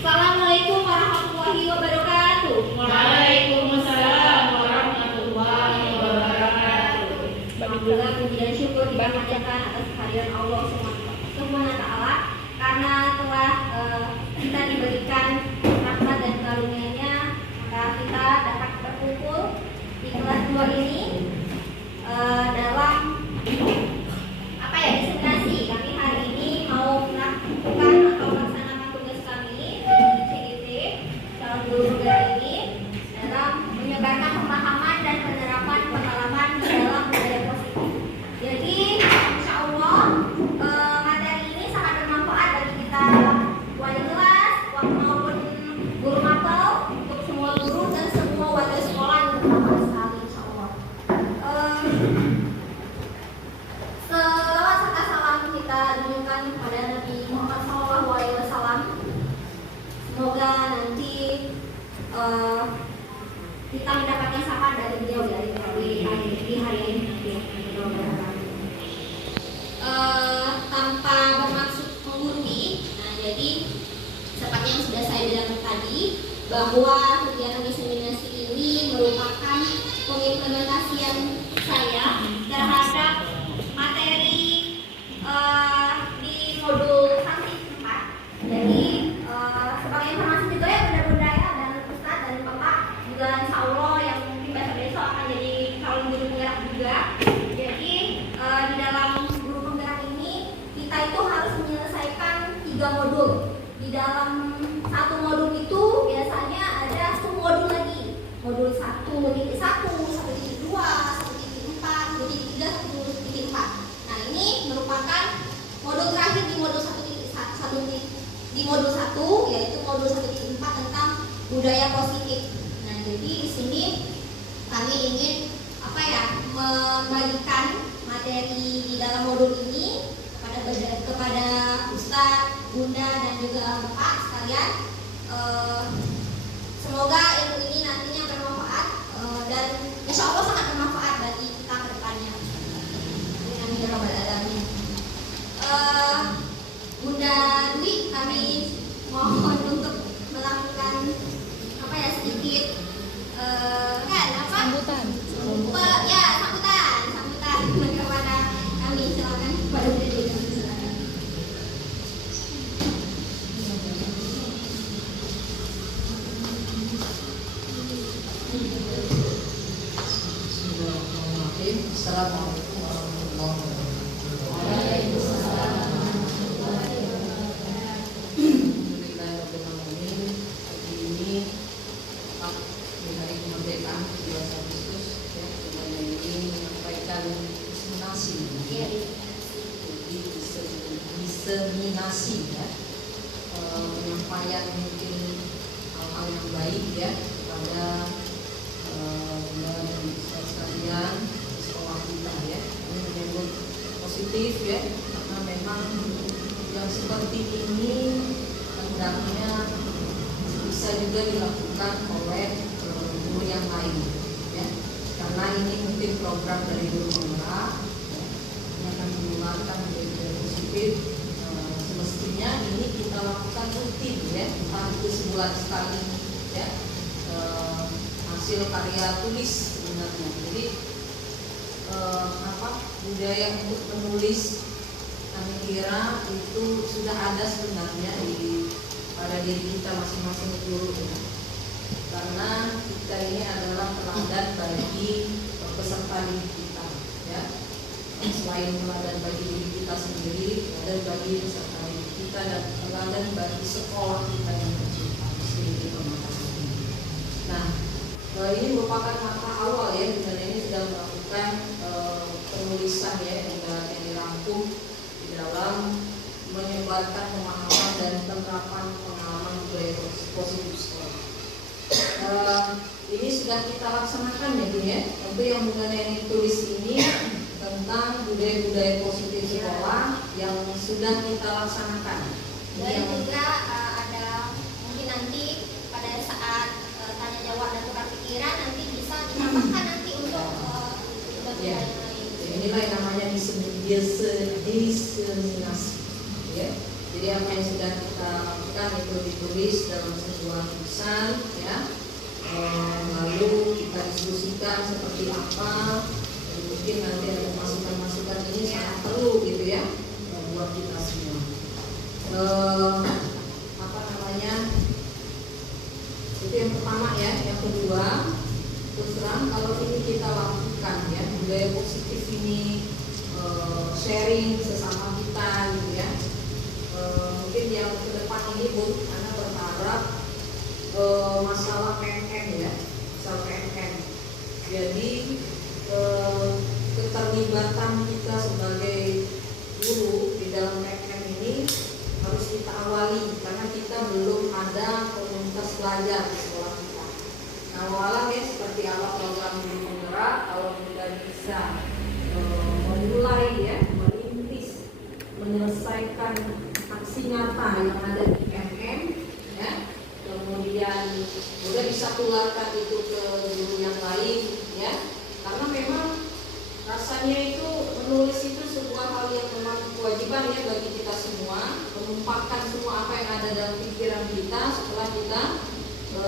Assalamualaikum warahmatullahi wabarakatuh. Waalaikumsalam warahmatullahi wabarakatuh. Alhamdulillah, puji dan syukur kita panjatkan atas kehadiran Allah Subhanahu wa Ta'ala, karena telah kita diberikan rahmat dan karunia-Nya, maka kita dapat berkumpul di kelas 2 ini dalam diseminasi. Kami hari ini mau melakukan atau melaksanakan tugas kami di CGT calon guru penggerak ini dalam menyebarkan pemahaman dan penerapan pengalaman dalam budaya positif. Jadi insya Allah materi ini sangat bermanfaat bagi kita wali kelas maupun guru mapel, untuk semua guru dan semua warga sekolah yang bermanfaat sekali insya Allah. Selawat serta salam kita tunjukkan kepada Nabi Muhammad SAW. Semoga nanti kita mendapatkan syafaat dari beliau di hari ini. Tanpa bermaksud menggurui, jadi seperti yang sudah saya bilang tadi, bahwa kegiatan diseminasi ini merupakan pengimplementasian saya terhadap materi di modul 1-4. Jadi sebagai informasi juga ya bunda-bunda ya, dan Ustadz dan Bapak juga insya Allah yang mungkin besok akan jadi calon guru penggerak juga. Jadi di dalam guru penggerak ini kita itu harus menyelesaikan 3 modul. Di dalam satu modul itu biasanya ada submodul lagi. Modul 1.1, 1.2, 1.4, 1.3, 1.4. Nah, ini merupakan modul terakhir di modul 1.1, di modul 1, yaitu modul 1.4 tentang budaya positif. Nah, jadi di sini kami ingin membagikan materi di dalam modul ini kepada Ustadz, Bunda dan juga Bapak sekalian. Semoga ilmu ini nantinya bermanfaat dan insya Allah sangat bermanfaat bagi kita ke depannya. Amin ya rabbal alamin. Bunda Dwi, kami mohon untuk melakukan sedikit sambutan kepada kami. Silakan kepada Bunda Dwi. Assalamualaikum warahmatullahi wabarakatuh. Waalaikumsalam warahmatullahi wabarakatuh. Alhamdulillahirrahmanirrahim. Hari ini di hari kemerdekaan 17 Agustus ya, semuanya ini menyampaikan diseminasi. Jadi diseminasi ya, penyampaian mungkin hal-hal yang baik ya kepada sekalian sekolah kita ya. Ini menyebut positif ya, karena memang yang seperti ini hendaknya bisa juga dilakukan oleh guru yang lain ya, karena ini mungkin program dari guru penggerak ya, yang akan mengeluarkan budaya positif. Semestinya ini kita lakukan rutin ya, entah itu sebulan sekali ya, hasil karya tulis sebenarnya. Jadi budaya untuk menulis kami kira itu sudah ada sebenarnya pada diri kita masing-masing guru ya. Karena kita ini adalah teladan bagi peserta didik kita ya. Selain teladan bagi diri kita sendiri, teladan bagi peserta didik kita, dan teladan bagi sekolah kita yang tercinta. Nah, ini merupakan langkah awal ya, dan ini sudah melakukan penulisan ya yang dirangkum di dalam menyebarkan pemahaman dan penerapan pengalaman budaya positif sekolah. Ini sudah kita laksanakan ya Bu ya. Untuk yang mengenai tulis ini tentang budaya-budaya positif sekolah yang sudah kita laksanakan. Dan juga ada mungkin nanti pada saat tanya jawab dan tukar pikiran nanti bisa ditambahkan nanti untuk ya. Inilah yang namanya diseminasi ya. Jadi apa yang sudah kita lakukan silakan itu ditulis dalam sebuah tulisan ya. Lalu kita diskusikan seperti apa. Dan mungkin nanti ada masukan-masukan ini sangat perlu gitu ya buat kita semua. Apa namanya? Itu yang pertama ya. Yang kedua, terus terang kalau ini kita lakukan ya, budaya positif ini sharing sesama kita gitu ya. Mungkin yang ke depan ini Bu, Ana berharap masalah PMM ya, masalah PMM. Jadi keterlibatan kita sebagai guru di dalam PMM ini harus kita awali karena kita belum ada komunitas belajar di sekolah kita. Nah, walau ya seperti apa program guru penggerak, kalau kita bisa memulai ya, merintis, menyelesaikan aksi nyata yang ada di PMM ya, kemudian udah bisa tularkan itu ke guru yang lain ya, karena memang rasanya itu menulis itu sebuah hal yang memang kewajiban ya bagi kita semua, menumpahkan semua apa yang ada dalam pikiran kita setelah kita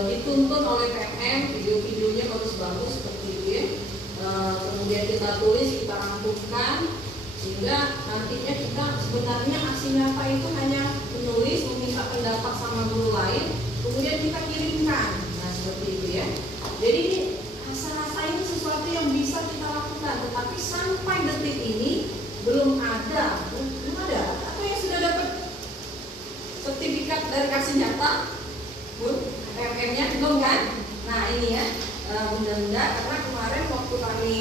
dituntun oleh PMM, video-videonya bagus-bagus seperti itu ya. Kemudian kita tulis, kita rangkumkan, sehingga nantinya kita sebenarnya aksi nyata itu hanya menulis, meminta pendapat sama guru lain, kemudian kita kirimkan. Nah seperti itu ya. Jadi ini rasa-rasa ini sesuatu yang bisa kita lakukan, tetapi sampai detik ini belum ada. Atau yang sudah dapat sertifikat dari aksi nyata, Bu, PMM-nya belum kan? Nah ini ya, bunda-bunda, karena kemarin waktu kami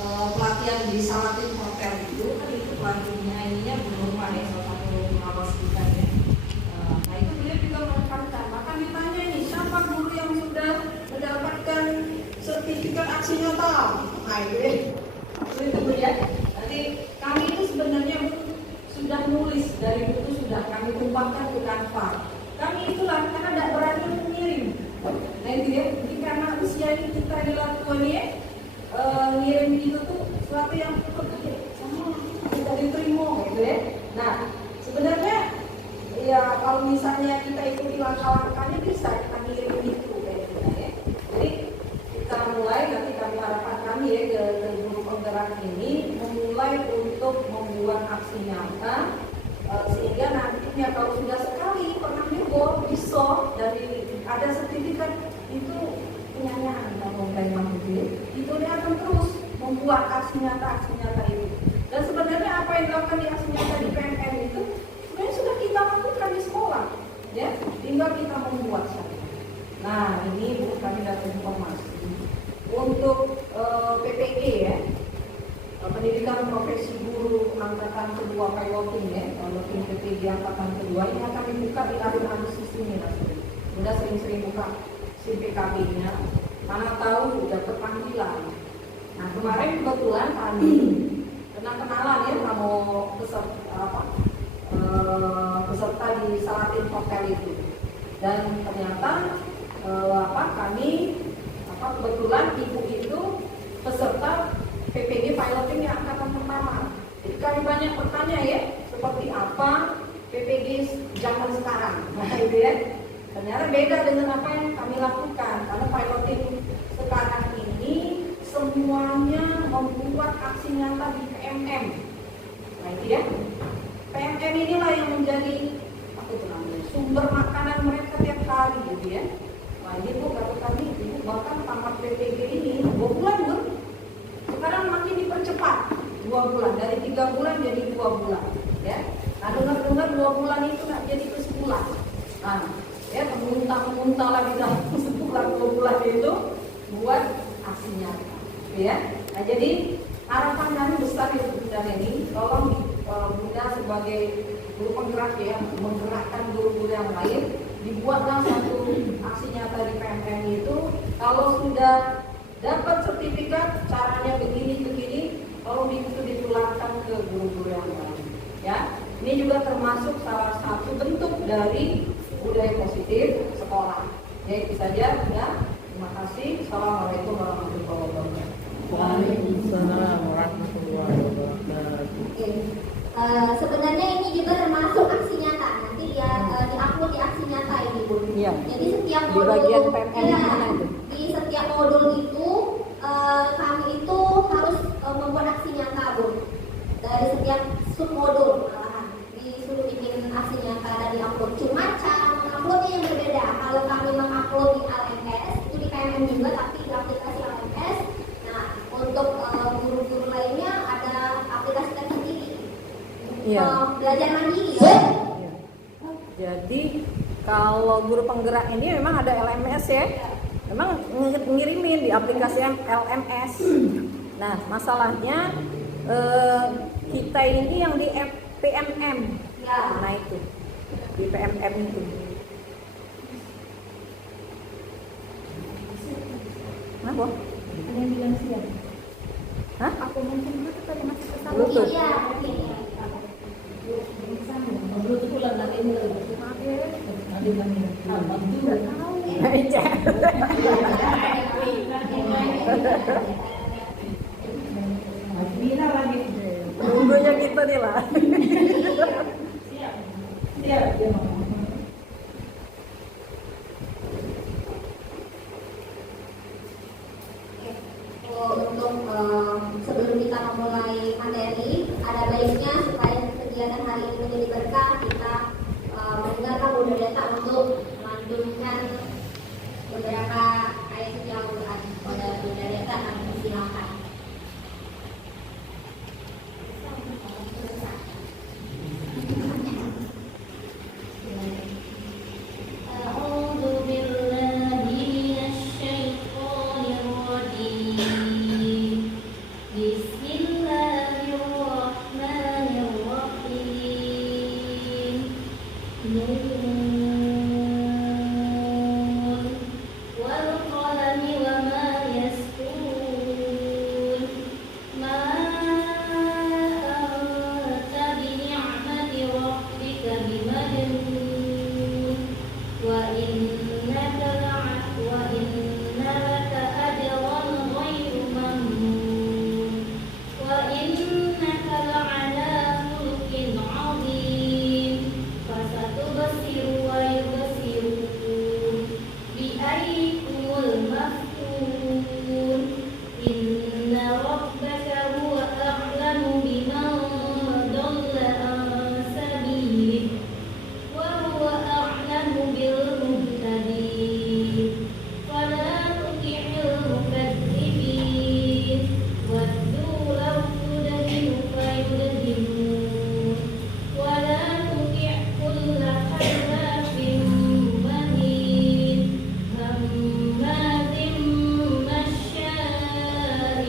pelatihan di Salatin Hotel itu kan itu pelatihnya ininya belum ada salah satu pengawas kita ya. Nah itu beliau juga menekankan, maka ditanya nih siapa guru yang sudah mendapatkan sertifikat aksi nyata. Nah itu ya, itu ya. Nanti kami itu sebenarnya sudah nulis dari buku, sudah kami tumpahkan ke Canva. Kami itulah karena tidak berani mengirim. Nah itu ya, jadi karena usia ini kita dilakukan ya, ngirim itu tuh sesuatu yang kita diterima gitu ya. Nah sebenarnya ya kalau misalnya kita ikuti langkah-langkahnya bisa kita ngirim itu kayak gitu ya. Jadi kita mulai, nanti kami harapan kami ya ke guru penggerak ini memulai untuk membuat aksi nyata, sehingga nantinya kalau sudah sekali pernah nyoba bisa dari ada sertifikat itu penyayaan kalau memang itu dia akan terus membuat aksi nyata itu. Dan sebenarnya apa yang dilakukan di aksi nyata di PMM itu sebenarnya sudah kita lakukan di sekolah ya, tinggal kita membuat saja. Nah ini Bu, kami dapat informasi untuk PPG ya, pendidikan profesi guru angkatan kedua piloting ya, kalau tim PPG angkatan kedua ini akan dibuka di akhir Agustus ini Mas. Udah sering-sering buka SIM PKB-nya, mana tahu dapat panggilan. Nah kemarin kebetulan kami kena kenalan ya sama peserta di Salatin Hotel itu, dan ternyata kebetulan ibu itu peserta PPG piloting yang angkatan pertama. Jadi kami banyak bertanya ya, seperti apa PPG zaman sekarang. Nah itu ya, ternyata beda dengan apa yang kami lakukan. Karena piloting sekarang ini semuanya membuat aksi nyata di PMM. Nah itu ya, PMM inilah yang menjadi sumber makanan mereka tiap hari gitu ya. Nah ini Bu, kata kami, Ibu bahkan tamat PPG ini 2 bulan Bu. Sekarang makin dipercepat 2 bulan, dari 3 bulan jadi 2 bulan ya. Nah dengar-dengar 2 bulan itu nggak jadi ke sebulan. Nah ya memuntah lagi dalam sebulan 2 bulan itu buat aksi nyata ya. Nah jadi harapan kami besar ya Bunda ini, tolong Bunda sebagai guru penggerak ya, menggerakkan guru-guru yang lain, dibuatlah satu aksi nyata di PMM itu. Kalau sudah dapat sertifikat caranya begini, tolong itu ditularkan ke guru-guru yang lain ya. Ini juga termasuk salah satu bentuk dari budaya positif sekolah ya. Itu saja ya, terima kasih. Assalamualaikum warahmatullahi wabarakatuh. Waalaikumsalam warahmatullahi wabarakatuh. Sebenarnya ini juga termasuk aksi nyata nanti dia diupload di aksi nyata ini Bu. Iya. Jadi setiap Di modul bagian PMM iya, mana itu? di setiap modul itu kami itu harus membuat aksi nyata Bu. Dari setiap submodul malahan disuruh bikin aksi nyata dan diupload. Cuma cara menguploadnya yang berbeda. Kalau kami mengupload di LMS itu di PMM juga tapi di aplikasi LMS. Nah untuk guru-guru lainnya ada aplikasi tersendiri. Iya. Belajar mandiri ya. Iya. Jadi kalau guru penggerak ini memang ada LMS ya. Memang ngirimin di aplikasi LMS. Nah, masalahnya kita ini yang di PMM. Ya. Nah itu di PMM itu. Kenapa? Ada yang bilang siap. Hah? Aku mungkin Bluetooth tadi masih kesana. Bluetooth. Iya. Bluetooth ulang nanti ini lagi. Nanti kami juga tahu. Mira lagi. Tunggunya gitu nih lah. Siap. Siap dia mau. Untuk sebelum kita memulai materi, ada baiknya supaya kegiatan hari ini menjadi berkah kita mendengarkan Bunda Deta untuk melanjutkan beberapa ayat suci Al-Quran. Pada Bunda Deta kami persilakan. أعوذ بالله من الشيطان الرجيم بسم الله الرحمن الرحيم نون والقلم وما يسطرون ما أنت بنعمة ربك بمجنون وإن لك أجرا غير ممنون وإنك لعلى خلق عظيم فستبصر ويبصرون بأيكم المفتون إن ربك هو أعلم بمن ضل عن سبيله وهو أعلم بالمهتدين فلا تطع المكذبين ودوا لو تدهن فيدهنون ولا تطع كل حلاف مهين هماز مشاء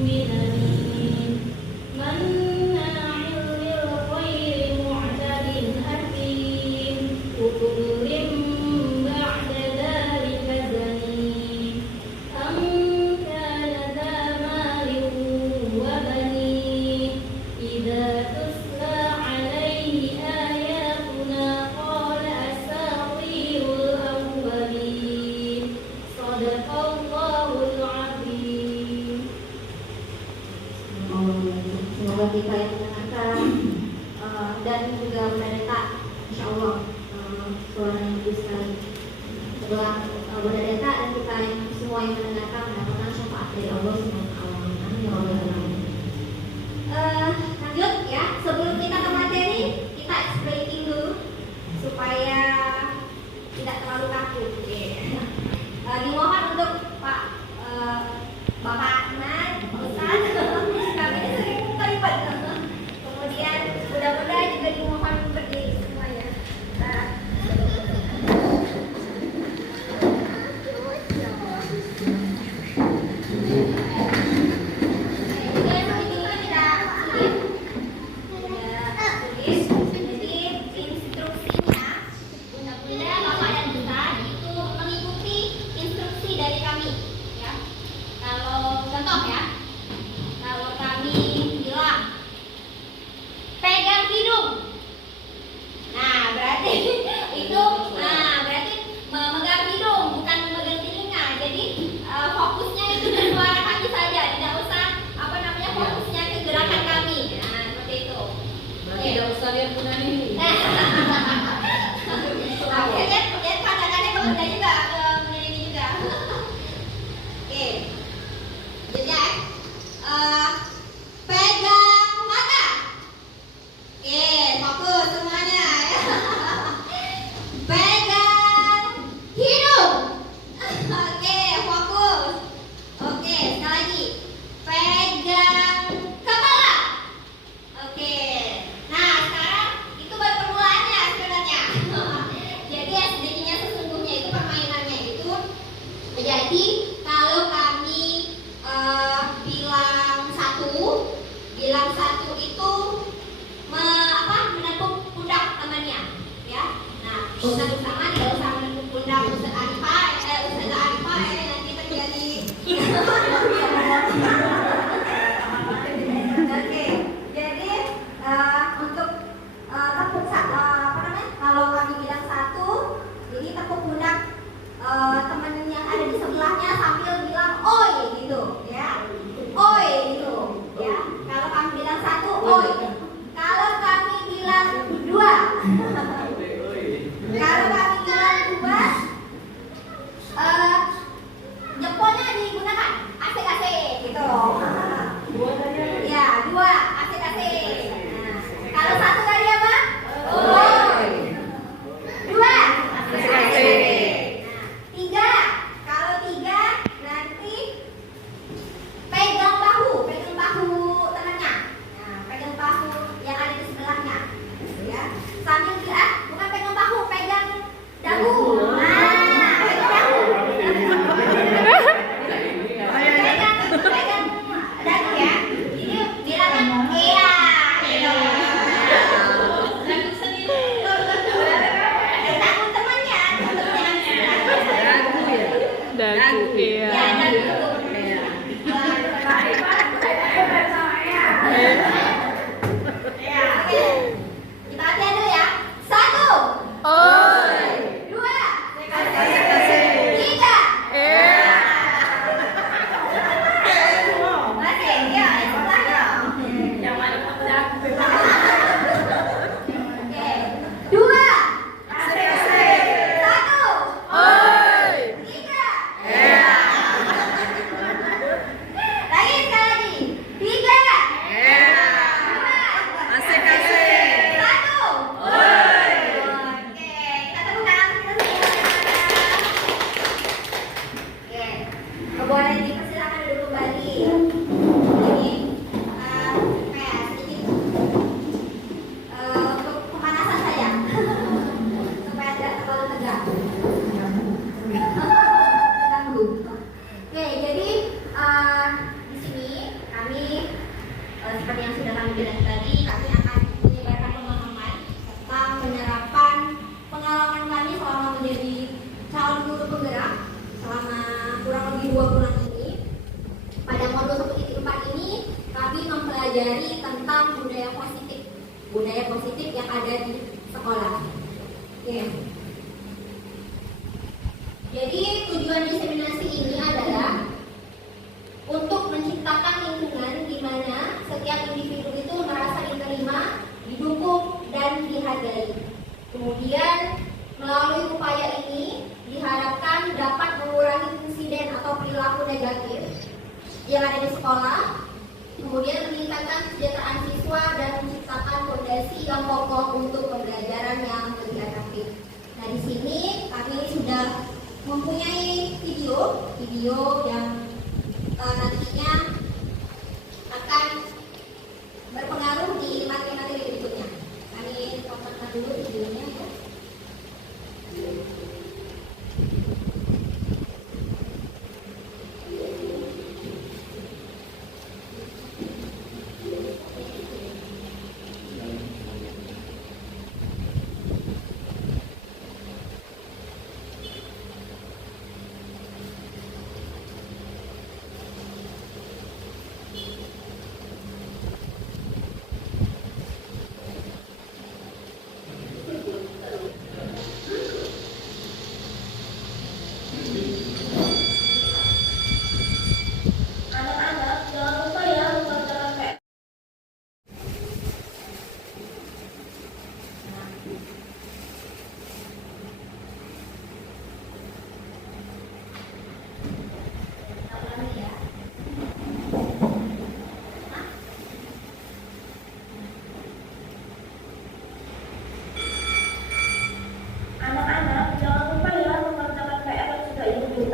بنميم مناع للخير معتد أثيم عتل بعد ذلك زنيم أن كان ذا مال وبنين إذا تتلى عليه آياتنا قال أساطير الأولين صدق الله العظيم. Semoga kita yang mendengarkan dan juga Bunda Insya Allah suara yang bagus sekali. Setelah Bunda dan kita yang semua yang mendengarkan mendapatkan syafaat dari Allah SWT. Amin ya Rabbal Alamin. Lanjut ya, sebelum kita ke materi kita explaining dulu supaya tidak terlalu kaku. Dimohon untuk Pak Bapak Ahmad, Ustaz, kami sering terlibat. Kemudian mudah-mudahan juga dimohon berdiri semuanya. Jadi instruksinya Bunda-bunda, Bapak dan Ustaz itu mengikuti instruksi dari kami ya. Kalau contoh ya, kalau kami bilang pegang hidung, nah berarti itu berarti memegang hidung bukan memegang telinga. Jadi fokusnya itu ke suara kami saja, tidak usah fokusnya ke gerakan kami. Nah seperti itu. Berarti tidak usah lihat Bunda ini. lihat pandangannya ke bunda juga, ke bunda ini juga. Oke. Jadi pegang mata. Oke, fokus semuanya ya. Pegang hidung. Oke, fokus. Oke, sekali lagi. Pegang kepala. Oke. Nah, sekarang itu baru permulaannya sebenarnya. Jadi SDG-nya sesungguhnya itu permainannya itu. Jadi kalau kami bilang satu itu menepuk pundak temannya, ya. Nah, Ustaz bersama tidak usah menepuk pundak Ustaz Arifah, nanti terjadi. Oke, jadi untuk tepuk kalau kami bilang satu, jadi tepuk pundak teman yang ada di sebelahnya sambil bilang oi gitu, ya. Oi gitu, ya. Kalau kami bilang satu, oi. Kalau kami bilang dua, jempolnya digunakan asik-asik gitu. Ya, dua asik-asik. Nah, kalau satu tadi apa? Oi. Dua asik-asik. Nah, tiga. Kalau tiga nanti pegang bahu temannya. Nah, pegang bahu yang ada di sebelahnya. Ya. Sambil bukan pegang bahu, pegang dagu. Nah, pegang dagu. Pegang dagu ya. Ini bilangan iya. Dagu sendiri. Dagu temannya. Dagu, iya. Ya, dagu. Ya, oke. Kita latihan dulu ya. Satu. Oi. Dua. Tiga. Masih, ya, sebelahnya. Yang mana pundak? Oke. Dua. Satu. Tiga. Lagi sekali lagi. Tiga. Satu. Oke, kita tepuk tangan kita semua. Oke, boleh dipersilakan duduk kembali. Ini kayak sedikit untuk pemanasan saya, supaya tidak terlalu tegang. Tegang dulu. Oke, jadi di sini kami seperti yang sudah kami bilang tadi, kami akan menyebarkan pemahaman tentang penyerapan pengalaman kami selama menjadi calon guru penggerak selama kurang lebih 2 bulan ini. Pada modul 1.4 ini kami mempelajari tentang budaya positif yang ada di sekolah. Oke. Jadi tujuan diseminasi ini adalah untuk menciptakan lingkungan di mana setiap individu itu merasa diterima, didukung, dan dihargai. Kemudian melalui upaya ini diharapkan dapat mengurangi insiden atau perilaku negatif yang ada di sekolah, kemudian meningkatkan kesejahteraan siswa dan menciptakan fondasi yang kokoh untuk pembelajaran yang lebih efektif. Nah, di sini kami sudah mempunyai video yang nantinya akan berpengaruh di materi-materi berikutnya. Kami tontonkan dulu videonya ya.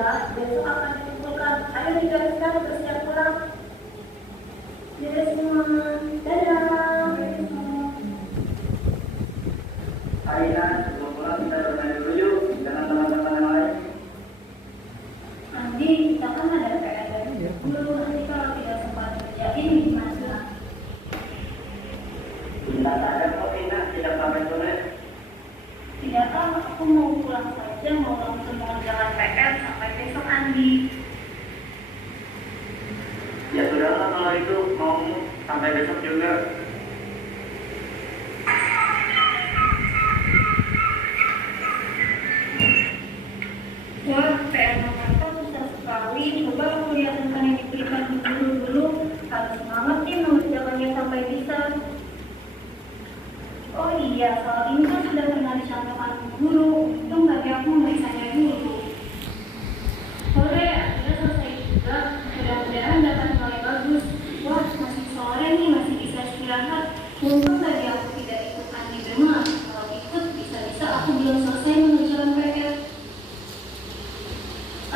Ustaz, besok akan dikumpulkan. Ayo digariskan bersiap pulang. Dadah semua. Dadah. Aina, sebelum pulang kita bermain dulu yuk dengan teman-teman yang lain. Andi, kita kan ada PR dari guru. Nanti kalau tidak sempat kerjain gimana? Tidak ada kok Ina, tidak sampai sore. Tidak tahu, aku mau pulang saja, mau langsung mengerjakan PR sampai besok Andi. Ya sudahlah kalau itu mau sampai besok juga. Wah, PR Jakarta susah sekali. Coba aku lihatkan yang diberikan guru dulu. Harus semangat nih mengerjakannya sampai bisa. Oh iya, soal ini kan sudah pernah disampaikan guru. Untung tadi aku memeriksanya dulu. Sore, akhirnya selesai juga. Mudah-mudahan dapat nilai bagus. Wah, masih sore nih, masih bisa istirahat. Untung tadi aku tidak ikut Andi benar. Kalau ikut, bisa-bisa aku belum selesai mengerjakan PR.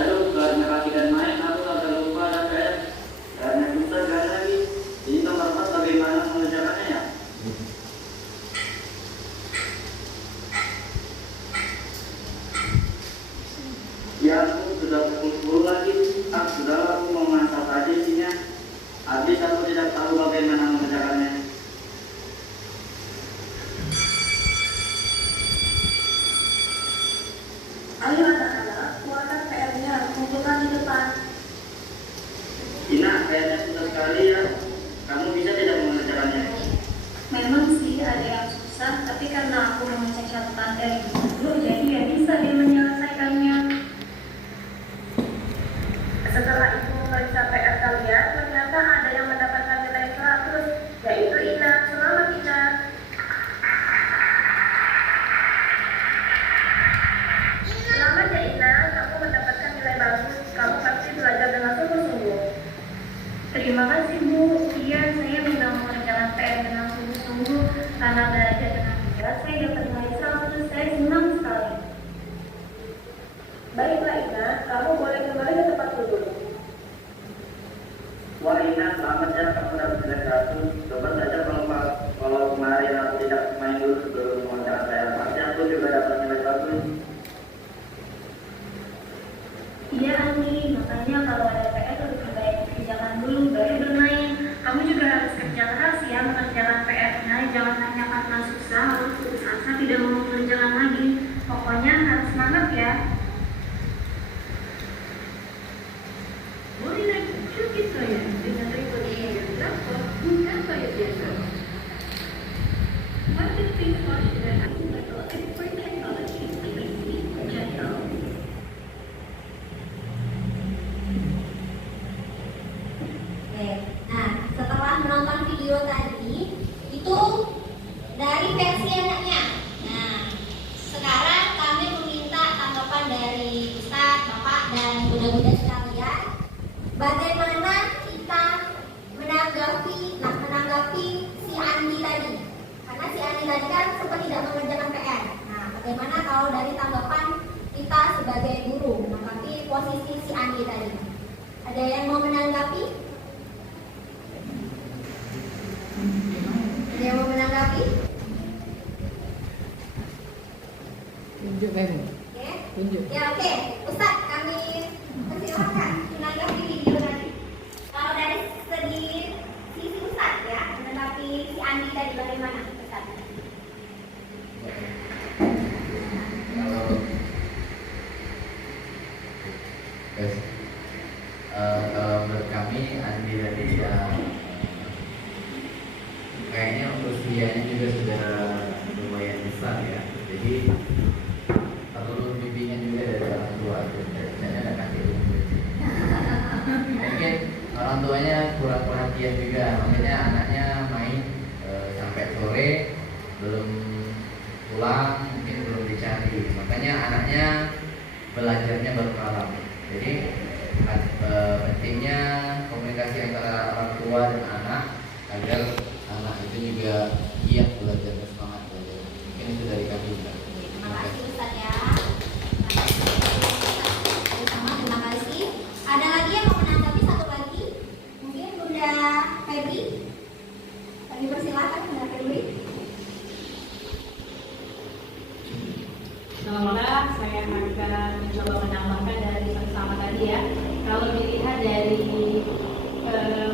Aduh, karena kaki dan main aku sampai lupa ada PR. Karena susah jalan lagi. Ini nomor 4 bagaimana mengerjakannya ya? Ya aku sudah pukul 10 lagi. Sudah aku mau masak aja isinya. Habis aku tidak tahu bagaimana mengerjakannya. Ayo anak-anak, keluarkan PR-nya, kumpulkan di depan. Ina, kayaknya susah sekali ya. Kamu bisa tidak mengerjakannya? Memang sih ada yang susah, tapi karena aku mengecek catatan dari guru, jadi ya bisa dia menyelesaikannya. Setelah ibu memeriksa PR kalian, ternyata ada yang mendapatkan nilai 100, yaitu Ina. Selamat Ina. Selamat ya Ina, kamu mendapatkan nilai bagus. Kamu pasti belajar dengan sungguh-sungguh. Terima kasih Bu. Iya, saya memang mengerjakan PR dengan sungguh-sungguh. Karena belajar dengan giat, saya dapat nilai 100. Saya senang sekali. Baiklah Ina, kamu boleh kembali ke tempat duduk. Wah Ina, selamat ya kamu dapat nilai 100. Coba saja kalau kemarin aku tidak main dulu sebelum mengerjakan PR, pasti aku juga dapat nilai bagus. Iya Andi, makanya kalau ada PR lebih baik dikerjakan dulu baru bermain. Kamu juga harus kerja keras ya mengerjakan PR-nya. Jangan hanya karena susah lalu putus asa tidak mau mengerjakan lagi. Pokoknya harus semangat ya. Mulai cukit saya dengan rekodi yang berapa bukan saya biasa. Marketing Flash dan Level Expert Technology IPC Channel. Oke. Nah, setelah menonton video tadi, itu dari versi anaknya. Nah, sekarang kami meminta tanggapan dari Ustadz, Bapak, dan bunda-bunda sekalian. Bagaimana kita menanggapi si Andi tadi? Karena si Andi tadi kan sempat tidak mengerjakan PR. Nah, bagaimana kalau dari tanggapan kita sebagai guru menanggapi posisi si Andi tadi? Ada yang mau menanggapi? Ada yang mau menanggapi? Tunjuk Mem. Oke. Tunjuk. Ya oke, Ustadz kami persilahkan menanggapi video tadi. Kalau dari segi sisi Ustadz ya, menanggapi si Andi tadi bagaimana Ustadz? Kalau menurut kami Andi tadi ya kayaknya usianya juga sudah lumayan besar ya, jadi perlu bimbingan juga dari orang tua. Biasanya ada kakek mungkin orang tuanya kurang perhatian juga, makanya anaknya main sampai sore belum pulang, mungkin belum dicari, makanya anaknya belajarnya baru malam. Jadi pentingnya komunikasi antara orang tua dan anak agar anak itu juga giat belajar dan semangat belajar. Mungkin itu dari kami. Terima kasih Ustadz ya. Terima kasih. saya akan mencoba menambahkan dari sama tadi ya. Kalau dilihat dari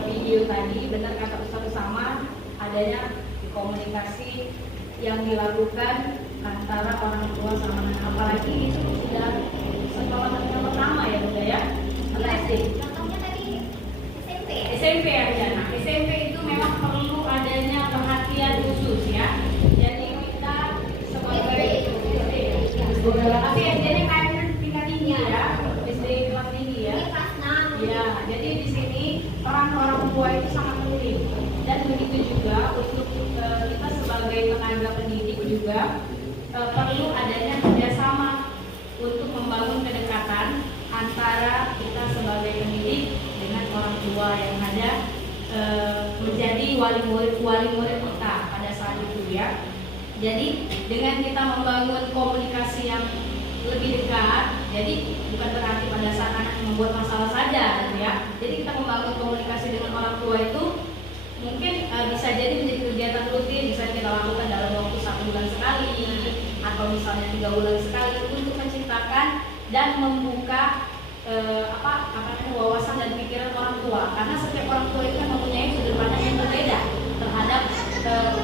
video tadi, benar kata Ustaz Usama, adanya komunikasi yang dilakukan antara orang tua sama anak, apalagi itu sudah sekolah yang pertama ya Bunda ya, atau SD. Contohnya tadi SMP. SMP aja. Nah, SMP itu memang perlu adanya perhatian khusus ya. Jadi kita sebagai tapi SD-nya kayaknya tingkat tinggi ya, SD kelas tinggi ya. Ini kelas 6. Ya, jadi di sini orang tua itu sangat penting. Dan begitu juga untuk kita sebagai tenaga pendidik juga perlu adanya kerjasama untuk membangun kedekatan antara kita sebagai pendidik dengan orang tua yang ada menjadi wali murid kita pada saat itu ya. Jadi dengan kita membangun komunikasi yang lebih dekat, jadi bukan berarti pada saat anak membuat masalah saja gitu ya. Jadi kita membangun komunikasi dengan orang tua itu mungkin bisa jadi menjadi kegiatan rutin, bisa kita lakukan dalam waktu 1 bulan sekali atau misalnya 3 bulan sekali untuk menciptakan dan membuka wawasan dan pikiran orang tua, karena setiap orang tua itu kan mempunyai sudut pandang yang berbeda terhadap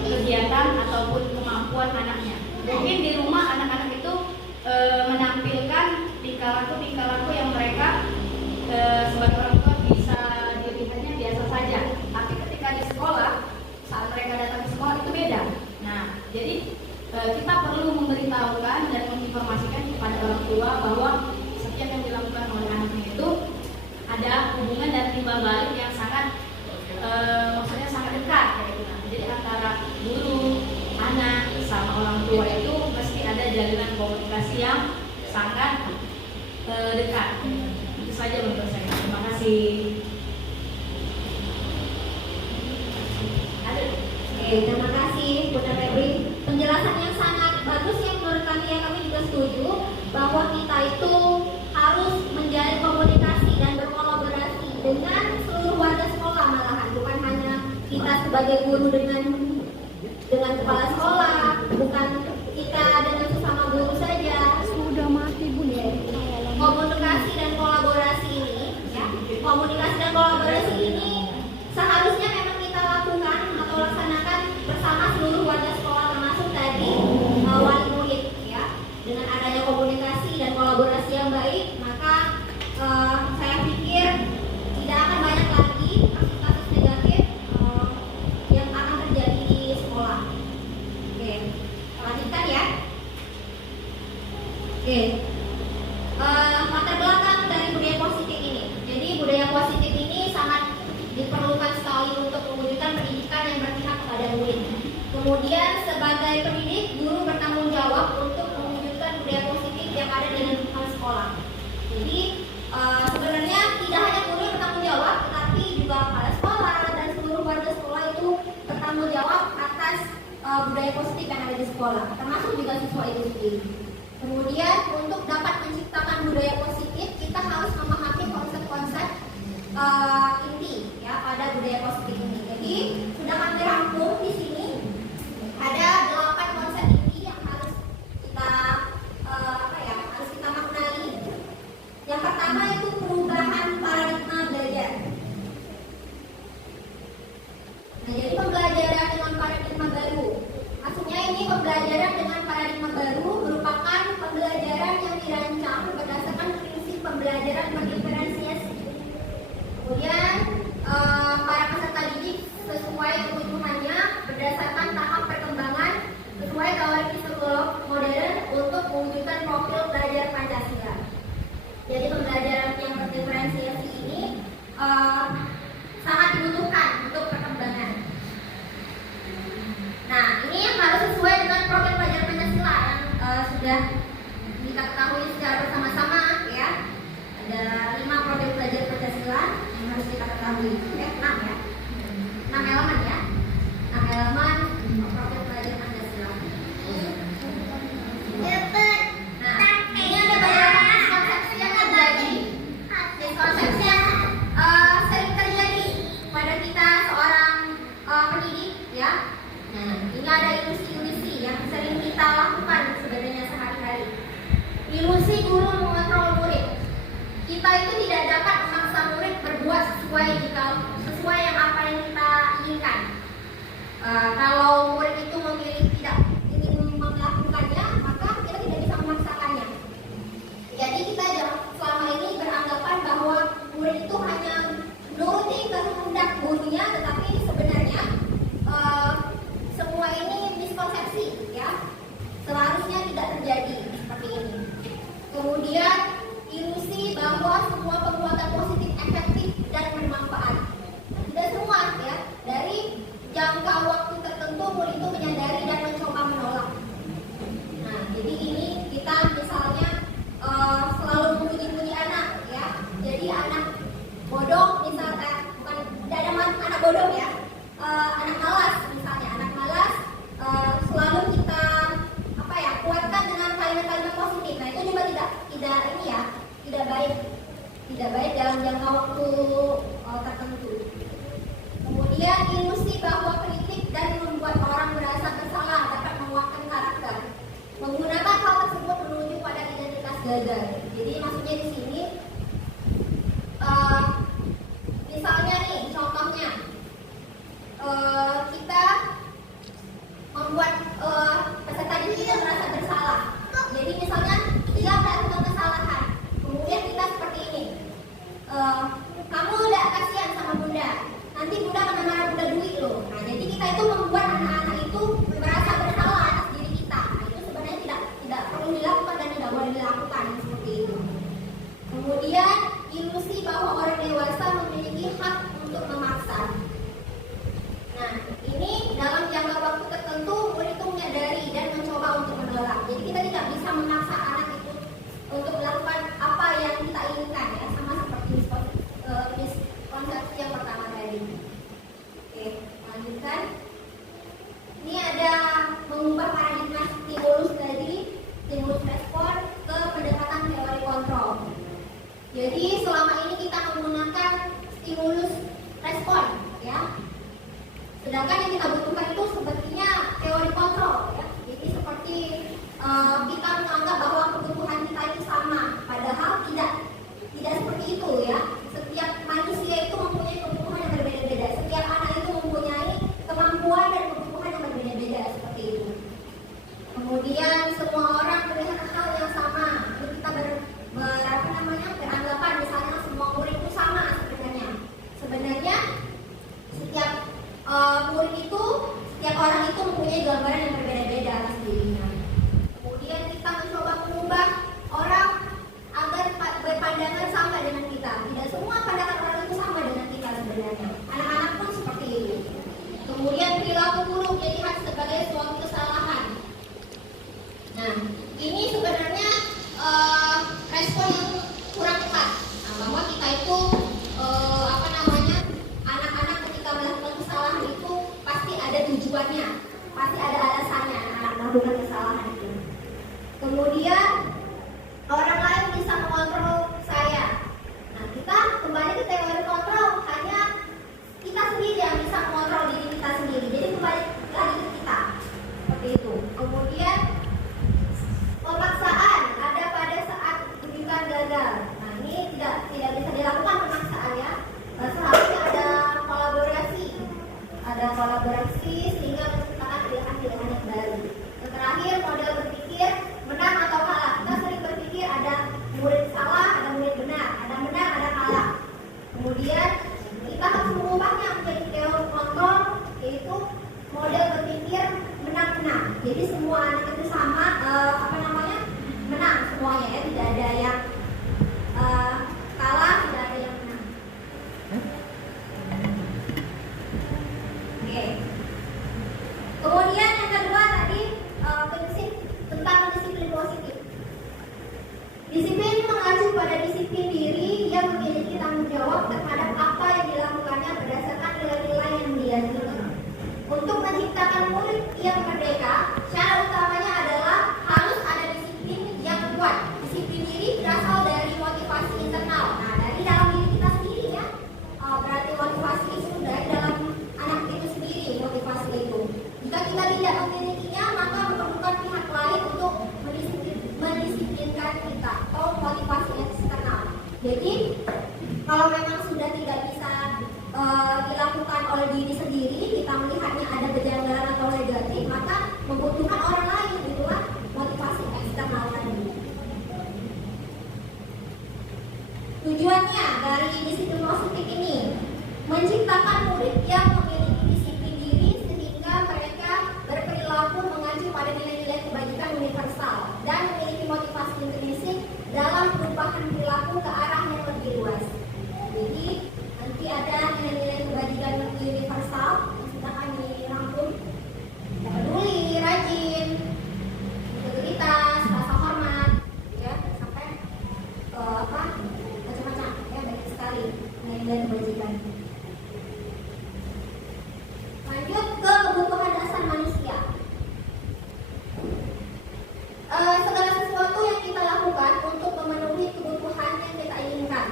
kegiatan ataupun kemampuan anaknya. Mungkin di rumah anak-anak itu menampilkan tingkah laku yang mereka sebagai orang tua bisa dilihatnya biasa saja, tapi ketika di sekolah, saat mereka datang ke sekolah itu beda. Nah, jadi kita perlu memberitahukan dan menginformasikan kepada orang tua bahwa setiap yang dilakukan oleh anaknya itu ada hubungan dan timbal balik yang sangat maksudnya sangat dekat kayak gitu. Nah, jadi antara guru, anak sama orang tua itu mesti ada jalinan komunikasi yang sangat dekat. Itu saja menurut saya. Terima kasih. Oke, terima kasih Bunda Febri. Penjelasan yang sangat bagus yang menurut kami ya, kami juga setuju bahwa kita itu harus menjalin komunikasi dan berkolaborasi dengan seluruh warga sekolah, malahan bukan hanya kita sebagai guru dengan kepala sekolah, bukan kita dengan sesama guru saja. Sudah mati Bun ya. Komunikasi dan kolaborasi ini ya, komunikasi dan kolaborasi ini seharusnya memang kita lakukan atau laksanakan bersama seluruh warga sekolah, termasuk tadi wali murid ya. Dengan adanya komunikasi dan kolaborasi yang baik, maka saya pikir tidak akan banyak lagi kasus-kasus negatif yang akan terjadi di sekolah. Oke, lanjutkan ya. Oke, latar belakang dari budaya positif ini. Jadi budaya positif ini sangat diperlukan sekali untuk mewujudkan pendidikan yang berpihak kepada murid. Kemudian sebagai pendidik, guru bertanggung jawab untuk mewujudkan budaya positif yang ada di lingkungan sekolah. Jadi sebenarnya tidak hanya guru yang bertanggung jawab, tetapi juga kepala sekolah dan seluruh warga sekolah itu bertanggung jawab atas budaya positif yang ada di sekolah, termasuk juga siswa itu sendiri. Kemudian untuk dapat menciptakan budaya positif, kita harus memahami konsep-konsep inti ya pada budaya positif ini. Jadi sudah kami rangkum di sini ada 8 konsep inti yang harus kita harus kita maknai. Yang pertama itu perubahan paradigma belajar. Nah, jadi pembelajaran dengan paradigma baru. Maksudnya ini pembelajaran dengan paradigma baru merupakan pembelajaran yang dirancang berdasarkan prinsip pembelajaran mendiferensiasi. Kemudian para peserta didik sesuai kebutuhannya berdasarkan tahap perkembangan sesuai teori psikolog modern untuk mewujudkan profil belajar Pancasila. Jadi pembelajaran yang berdiferensiasi ini sangat dibutuhkan untuk perkembangan. Nah, ini harus sesuai dengan profil belajar Pancasila yang sudah kita ketahui secara bersama-sama ya. Ada 5 profil belajar Pancasila yang harus kita ketahui. 6 ya. 6 elemen ya. 6 elemen profil belajar Pancasila. Nah, ini ada beberapa miskonsepsi yang terjadi. Miskonsepsi yang sering terjadi pada kita seorang pendidik ya. Nah, ini ada ilusi-ilusi yang sering kita lakukan sebenarnya sehari-hari. Ilusi guru mengontrol murid. Kita itu tidak dapat memaksa murid berbuat sesuai yang apa yang kita inginkan. Kalau murid itu memilih tidak ingin melakukannya, maka kita tidak bisa memaksakannya. Jadi kita selama ini beranggapan bahwa murid itu hanya menuruti kehendak gurunya, tetapi sebenarnya semua ini miskonsepsi, ya. Seharusnya tidak terjadi seperti ini. Kemudian ilusi bahwa semua perbuatan positif efektif dan bermanfaat. Tidak semua, ya. Dari jangka waktu tertentu murid itu menyadari dan mencoba menolak. Nah, jadi ini kita misalnya selalu memuji-muji anak, ya. Jadi anak bodoh misalnya, bukan tidak ada anak bodoh, ya. Anak malas misalnya, anak malas selalu kita kuatkan dengan kalimat-kalimat positif. Nah, itu juga tidak baik dalam jangka waktu tertentu. Kemudian ilusi bahwa kritik dan membuat orang merasa bersalah dapat menguatkan karakter. Menggunakan hal tersebut menuju pada identitas gagal. Jadi maksudnya di sini misalnya nih contohnya kita membuat peserta didik kita merasa bersalah. Jadi misalnya dia melakukan kesalahan, kemudian kita seperti ini, kamu udah kasihan sama bunda, nanti bunda akan marah bunda duit loh. Nah, jadi kita itu membuat anak-anak itu merasa bersalah atas diri kita. Nah, itu sebenarnya tidak perlu dilakukan dan tidak boleh dilakukan seperti itu. Kemudian ilusi bahwa orang dewasa memiliki hak untuk memaksa. Nah, ini dalam jangka waktu tertentu murid itu menyadari dan mencoba untuk menolak. Jadi kita tidak bisa memaksa anak itu untuk melakukan apa yang kita inginkan, ya, sama seperti konsepsi yang pertama tadi. Oke, lanjutkan. Ini ada mengubah paradigma stimulus tadi, stimulus respon ke pendekatan teori kontrol. Jadi selama ini kita menggunakan stimulus respon, ya. Sedangkan yang kita butuhkan itu sepertinya teori kontrol, ya. Jadi seperti kita menganggap bahwa kebutuhan kita itu sama, padahal tidak seperti itu, ya. Setiap manusia itu mempunyai kebutuhan yang berbeda-beda. Setiap anak itu mempunyai kemampuan dan kebutuhan yang berbeda-beda seperti itu. Kemudian semua orang melihat hal yang sama. Jadi kita beranggapan misalnya semua murid itu sama sebenarnya. Sebenarnya setiap murid itu, setiap orang itu mempunyai gambaran yang berbeda-beda atas dirinya. Kemudian kita mencoba mengubah orang agar berpandangan sama dengan kita. Tidak semua pandangan orang itu sama dengan kita sebenarnya. Anak-anak pun seperti itu. Kemudian perilaku buruk dilihat sebagai suatu kesalahan. Nah, ini sebenarnya respon yang kurang tepat. Nah, bahwa kita itu anak-anak ketika melakukan kesalahan itu pasti ada tujuannya, pasti ada alasannya anak-anak melakukan kesalahan itu. Kemudian orang lain bisa mengontrol saya. Nah, kita kembali ke teori kontrol, hanya kita sendiri yang bisa mengontrol diri kita sendiri. Jadi kembali lagi ke kita seperti itu. Kemudian pemaksaan ada pada saat rujukan gagal. Nah, ini tidak bisa dilakukan pemaksaan, ya. Seharusnya ada kolaborasi sehingga menciptakan pilihan-pilihan yang baru. Yang terakhir, model berpikir menang atau kalah. Kita sering berpikir ada murid salah, ada murid benar, ada menang, ada kalah. Kemudian kita harus mengubahnya menjadi teori kontrol, yaitu model berpikir menang-menang. Jadi semua anak itu sama, menang semuanya, ya. Tidak ada yang kalah, tidak ada yang menang. Oke. Kemudian yang kedua tadi prinsip tentang disiplin positif. Disiplin mengacu pada disiplin diri yang memiliki tanggung jawab terhadap apa yang dilakukannya berdasarkan nilai-nilai yang diyakini. Untuk menciptakan murid yang merdeka, syarat utamanya adalah harus ada disiplin yang kuat. Disiplin diri berasal dari motivasi internal. Nah, dari dalam diri kita sendiri, ya. Berarti motivasi itu dari dalam anak itu sendiri, motivasi itu. Jika kita tidak memilikinya, maka memerlukan pihak lain untuk mendisiplinkan kita. Tujuannya dari disiplin positif ini menciptakan murid yang memiliki disiplin diri sehingga mereka berperilaku mengacu pada nilai-nilai kebajikan universal dan memiliki motivasi intrinsik dalam perubahan perilaku ke arah yang lebih luas. Jadi nanti ada nilai-nilai kebajikan universal yang sudah kami rangkum: peduli, rajin, integritas, rasa hormat, ya sampai macam-macam, ya banyak sekali nilai-nilai kebajikan. Lanjut ke kebutuhan dasar manusia. Segala sesuatu yang kita lakukan untuk memenuhi kebutuhan yang kita inginkan.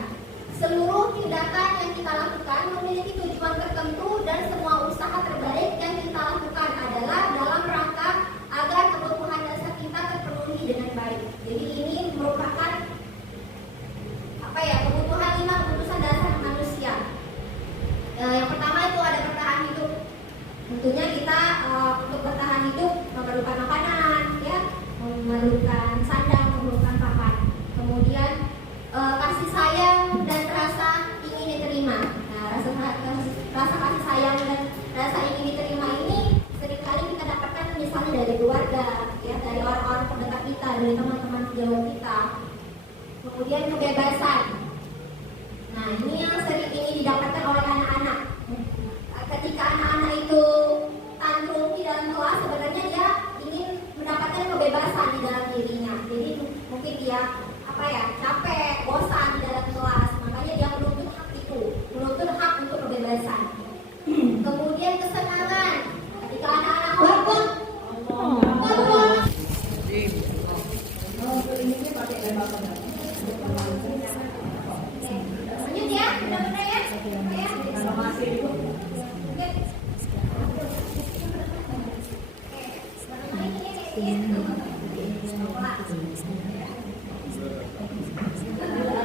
Seluruh tindakan yang kita lakukan memiliki tujuan tertentu dan semua usaha terbaik yang kita lakukan adalah dalam rangka agar kebutuhan dasar kita terpenuhi dengan baik. Jadi ini merupakan kebutuhan 5 kebutuhan dasar manusia. Yang pertama itu ada bertahan hidup. Tentunya kita untuk bertahan hidup memerlukan makanan, ya, memerlukan sandang, memerlukan papan. Kemudian kasih sayang dan rasa ingin diterima. Nah, rasa kasih sayang dan rasa ingin diterima ini seringkali kita dapatkan misalnya dari keluarga, ya, dari orang-orang terdekat kita, dari teman-teman sejauh kita. Kemudian kebebasan. Nah, ini yang sering ini didapatkan oleh anak-anak. Ketika anak-anak itu tantrum di dalam kelas, sebenarnya dia ingin mendapatkan kebebasan di dalam dirinya. Jadi mungkin dia capek, bosan di dalam kelas, makanya dia menuntut hak itu, menuntut hak untuk kebebasan. Kemudian kesenangan. Ketika anak-anak bangun, lanjut ya, benar-benar ya.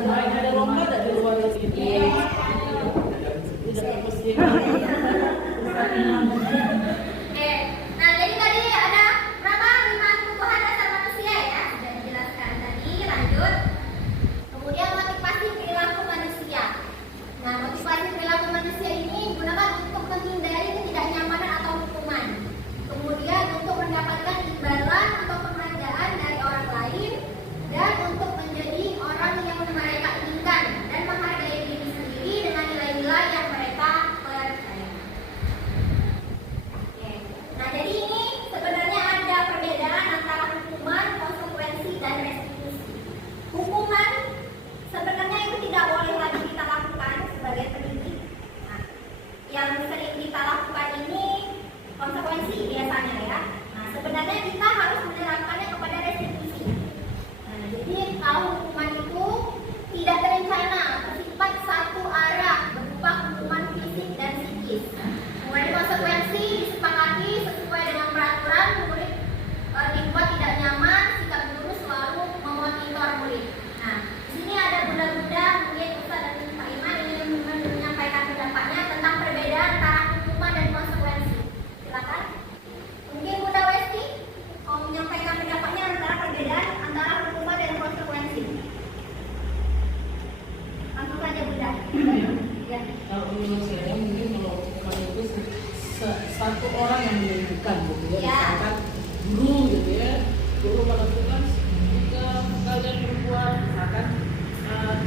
Ada lomba dari luar negeri. Nah, jadi tadi ada berapa 5 kebutuhan dasar manusia ya, sudah dijelaskan tadi. Lanjut. Kemudian motivasi perilaku manusia. Nah, motivasi perilaku manusia ini digunakan untuk menghindari ketidaknyamanan atau hukuman. Kemudian untuk mendapatkan imbalan atau penghargaan dari orang lain, dan untuk menjadi orang yang mereka inginkan dan menghargai diri sendiri dengan nilai-nilai yang mereka percaya. Oke. Nah, jadi ini sebenarnya ada perbedaan antara hukuman, konsekuensi, dan restitusi. Hukuman sebenarnya itu tidak boleh lagi kita lakukan sebagai pendidik. Nah, yang sering kita lakukan ini konsekuensi biasanya ya. Nah, sebenarnya kita harus menerapkannya kepada restitusi. Nah, jadi kalau hukuman itu tidak terencana, bersifat satu arah, berupa hukuman fisik dan psikis. Kemudian konsekuensi disepakati sesuai dengan peraturan, murid dibuat tidak nyaman, sikap guru selalu memonitor murid. Nah, di sini ada bunda-bunda, mungkin Ustaz dan Pak Iman ingin menyampaikan pendapatnya tentang perbedaan antara hukuman dan konsekuensi. Silakan. Mungkin Bunda Westi mau menyampaikan pendapatnya antara perbedaan antara hukuman dan konsekuensi. Langsung saja Bunda. Ya. Kalau menurut saya mungkin kalau hukuman itu satu orang yang menentukan gitu ya. Ya. Misalkan guru gitu ya, guru menentukan jika kalian berbuat misalkan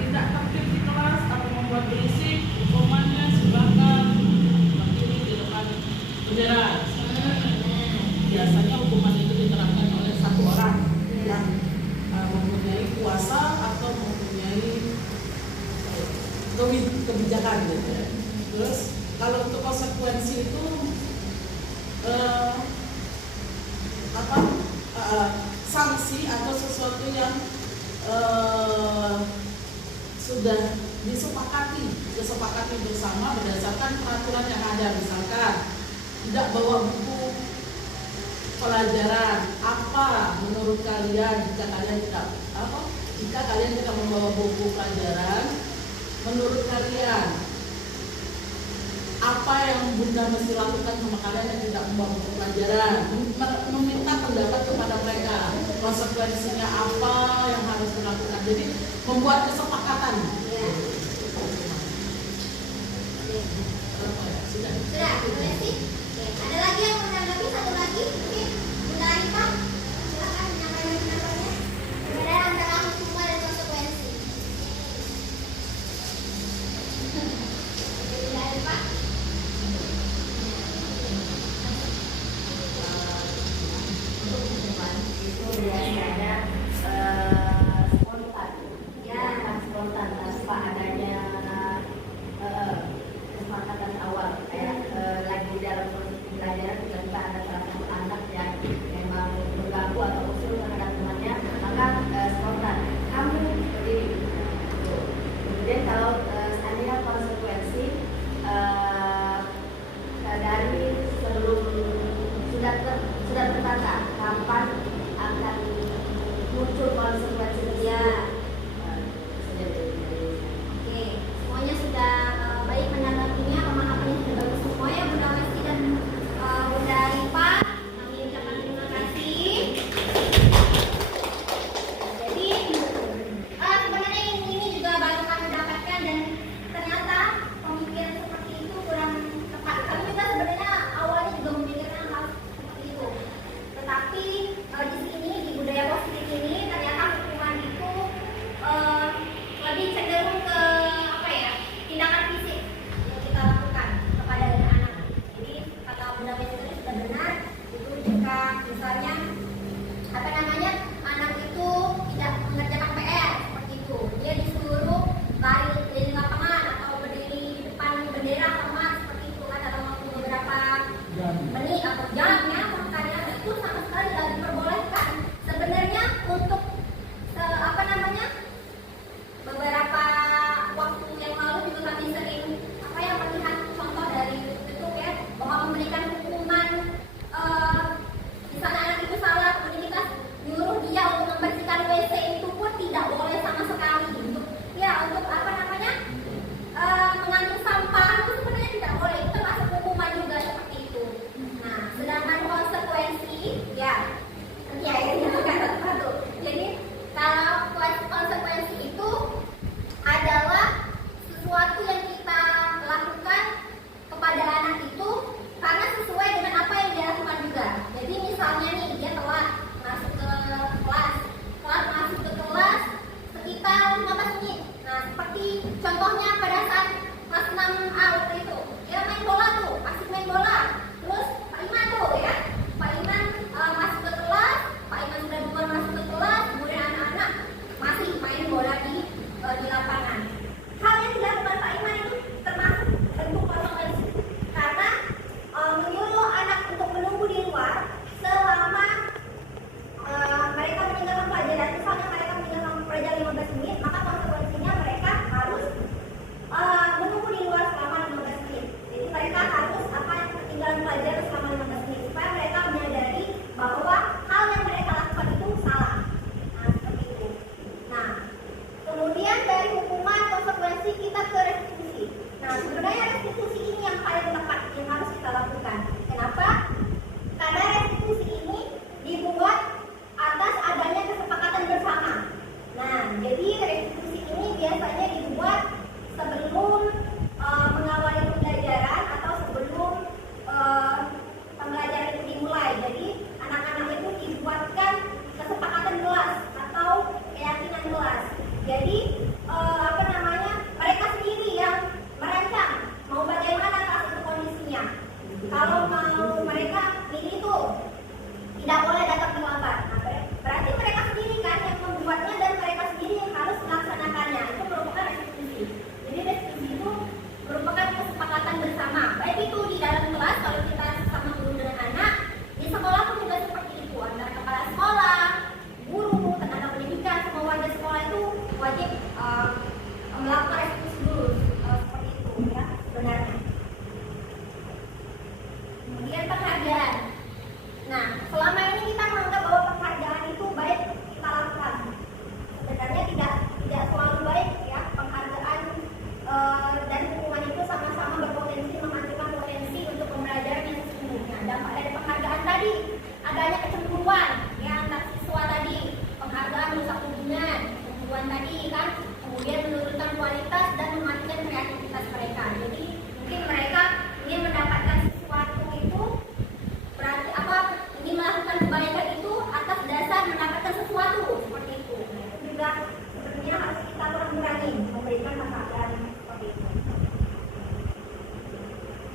tidak tertib di kelas atau membuat berisik, hukumannya silakan berdiri di depan bendera. Biasanya hukuman itu diterapkan oleh satu orang yang mempunyai kuasa atau mempunyai kebijakan gitu ya. Terus kalau untuk konsekuensi itu sanksi atau sesuatu yang sudah disepakati bersama berdasarkan peraturan yang ada. Misalkan tidak bawa buku pelajaran, apa menurut kalian jika kalian tidak membawa buku pelajaran, menurut kalian apa yang Bunda mesti lakukan sama kalian yang tidak membawa buku pelajaran? Meminta mendapat kepada mereka konsekuensinya apa yang harus dilakukan. Jadi membuat kesepakatan. Sudah. Boleh sih? Oke. Ada lagi yang menanggapi? Satu lagi mungkin Bunda Arifah, silakan menyampaikan pendapatnya. Perbedaan antara hukuman dan konsekuensi. Bunda Arifah. Untuk hukuman itu biasanya spontan, ya spontan tanpa adanya kesepakatan awal. Kayak lagi dalam proses pembelajaran tiba-tiba ada salah satu anak yang memang mengganggu atau usul terhadap temannya, maka spontan kamu berdiri. Kemudian kalau seandainya konsekuensi dari sebelum sudah tertata kapan akan muncul konsekuensi dia. Oke, semuanya sudah baik menanggapinya, pemahamannya sudah bagus semua ya Bunda Westi dan Bunda Arifah. Kami ucapkan terima kasih. Jadi sebenarnya ini juga baru kami dapatkan dan ternyata pemikiran seperti itu kurang tepat. Kami juga sebenarnya awalnya juga memikirkan hal seperti itu. Tetapi di sini di budaya positif ini ternyata hukuman itu lebih cenderung ke apa ya, tindakan fisik yang kita lakukan kepada anak. Jadi kata Bunda Westi tadi sudah benar, itu jika misalnya apa namanya anak itu tidak mengerjakan PR seperti itu, dia disuruh lari di lapangan atau berdiri di depan bendera sama seperti itu kan dalam waktu beberapa menit atau jam ya, makanya itu sama sekali tidak diperbolehkan. Sebenarnya untuk apa namanya beberapa waktu yang lalu juga kami sering apa ya melihat contoh dari YouTube ya, bahwa memberikan hukuman misalnya anak itu salah, kemudian kita nyuruh dia untuk membersihkan WC itu pun tidak boleh sama sekali. Untuk apa namanya mengambil sampah itu sebenarnya tidak boleh, itu termasuk hukuman juga seperti itu. Nah, sedangkan konsekuensi ya ini bukan satu. Jadi kalau konsekuensi itu adalah sesuatu yang kita lakukan kepada anak itu karena sesuai dengan apa yang dia lakukan juga. Jadi misalnya nih dia telat masuk ke kelas sekitar 15 menit. Nah seperti contohnya pada saat kelas 6A waktu itu dia main bola tuh, asik main bola. Terus Pak Iman tuh ya, Pak Iman masuk ke kelas, Pak Iman sudah duluan masuk ke kelas, kemudian anak-anak masih main bola di lapangan. Hal yang dilakukan Pak Iman itu termasuk bentuk konsekuensi karena menyuruh anak untuk menunggu di luar selama mereka meninggalkan pelajaran. Misalnya mereka meninggalkan pelajaran 15 menit, maka konsekuensinya mereka harus menunggu di luar selama 15 menit. Jadi mereka harus ketinggalan pelajaran selama 15 menit supaya mereka menyadari bahwa hal yang mereka lakukan itu salah. Nah seperti itu. Nah kemudian dari hukuman konsekuensi kita ke restitusi. Nah sebenarnya restitusi ini yang paling tepat yang harus kita lakukan. Kenapa? Karena restitusi ini dibuat atas adanya kesepakatan bersama. Nah jadi restitusi ini biasanya dibuat sebelum mengawali pembelajaran atau sebelum pembelajaran itu dimulai. Jadi anak-anak itu dibuatkan kesepakatan kelas atau keyakinan kelas. Jadi mereka sendiri yang merancang mau bagaimana kelas itu kondisinya. Kalau mau mereka ini tuh tidak boleh datang terlambat. Nah, berarti mereka sendiri kan yang membuatnya dan mereka sendiri yang harus melaksanakannya. Itu merupakan restitusi. Jadi restitusi itu merupakan kesepakatan bersama. Baik itu di dalam kelas kalau kita sama guru dengan anak, di sekolah pun juga seperti itu. Antara kepala sekolah, guru, tenaga pendidikan, semua warga sekolah itu wajib melakukan restitusi dulu seperti itu ya sebenarnya. Kemudian penghargaan. Nah, selama ini kita menganggap bahwa penghargaan itu baik kita lakukan. Sebenarnya tidak selalu baik ya penghargaan dan hukuman itu sama-sama berpotensi menghancurkan potensi untuk pembelajaran yang sesungguhnya. Dampak dari penghargaan tadi adanya kecemburuan seperti itu.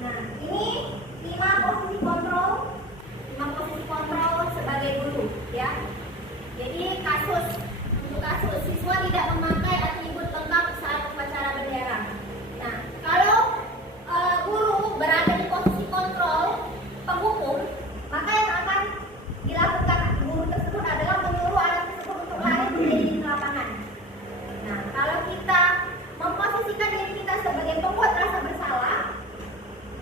Nah, ini 5 posisi kontrol, 5 posisi kontrol sebagai guru, ya. Jadi untuk kasus siswa tidak memakai atribut lengkap saat upacara bendera. Nah, kalau guru berada di posisi kontrol penghukum, maka yang akan dilakukan guru tersebut adalah menyuruh anak tersebut untuk lari menjadi lapangan. Nah, kalau kita memposisikan diri kita sebagai pembuat rasa bersalah,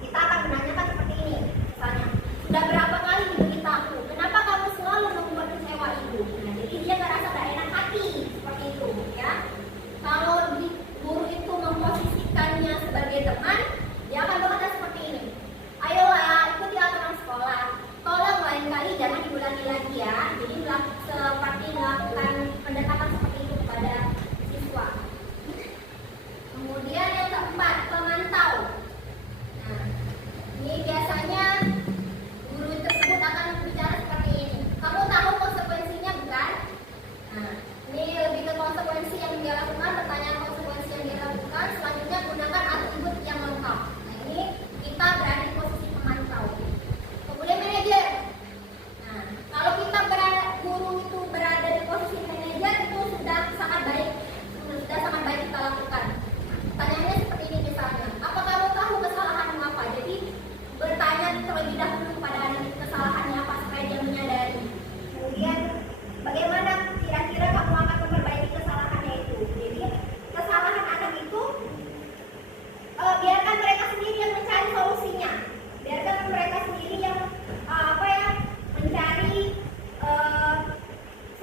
kita akan menanyakan seperti ini. Misalnya, sudah berapa kali diberita aku? Kenapa kamu selalu membuat kecewa ibu? Nah, jadi dia ngerasa gak enak hati seperti itu, ya. Kalau guru itu memposisikannya sebagai teman, dia akan berkata seperti ini. Ayolah, ikuti aturan sekolah. Tolong lain kali jangan diulangi lagi ya. Jadi seperti melakukan pendekatan seperti itu kepada siswa. Kemudian yang keempat, pemantau. Nah, ini biasanya guru tersebut akan bicara seperti ini. Kamu tahu konsekuensinya bukan? Nah, ini lebih ke konsekuensi yang dia lakukan, pertanyaan konsekuensi yang dia lakukan. Selanjutnya gunakan atribut yang lengkap. Nah, ini kita berada di posisi pemantau. Kemudian manajer. Nah, kalau kita guru itu berada di posisi manajer, itu sudah sangat baik kita lakukan. Pertanyaannya seperti ini misalnya, apa kamu tahu kesalahanmu apa? Jadi bertanya terlebih dahulu kepada anak kesalahannya apa supaya dia menyadari. Kemudian bagaimana kira-kira kamu akan memperbaiki kesalahannya itu? Jadi kesalahan anak itu biarkan mereka sendiri yang mencari solusinya. Biarkan mereka sendiri yang mencari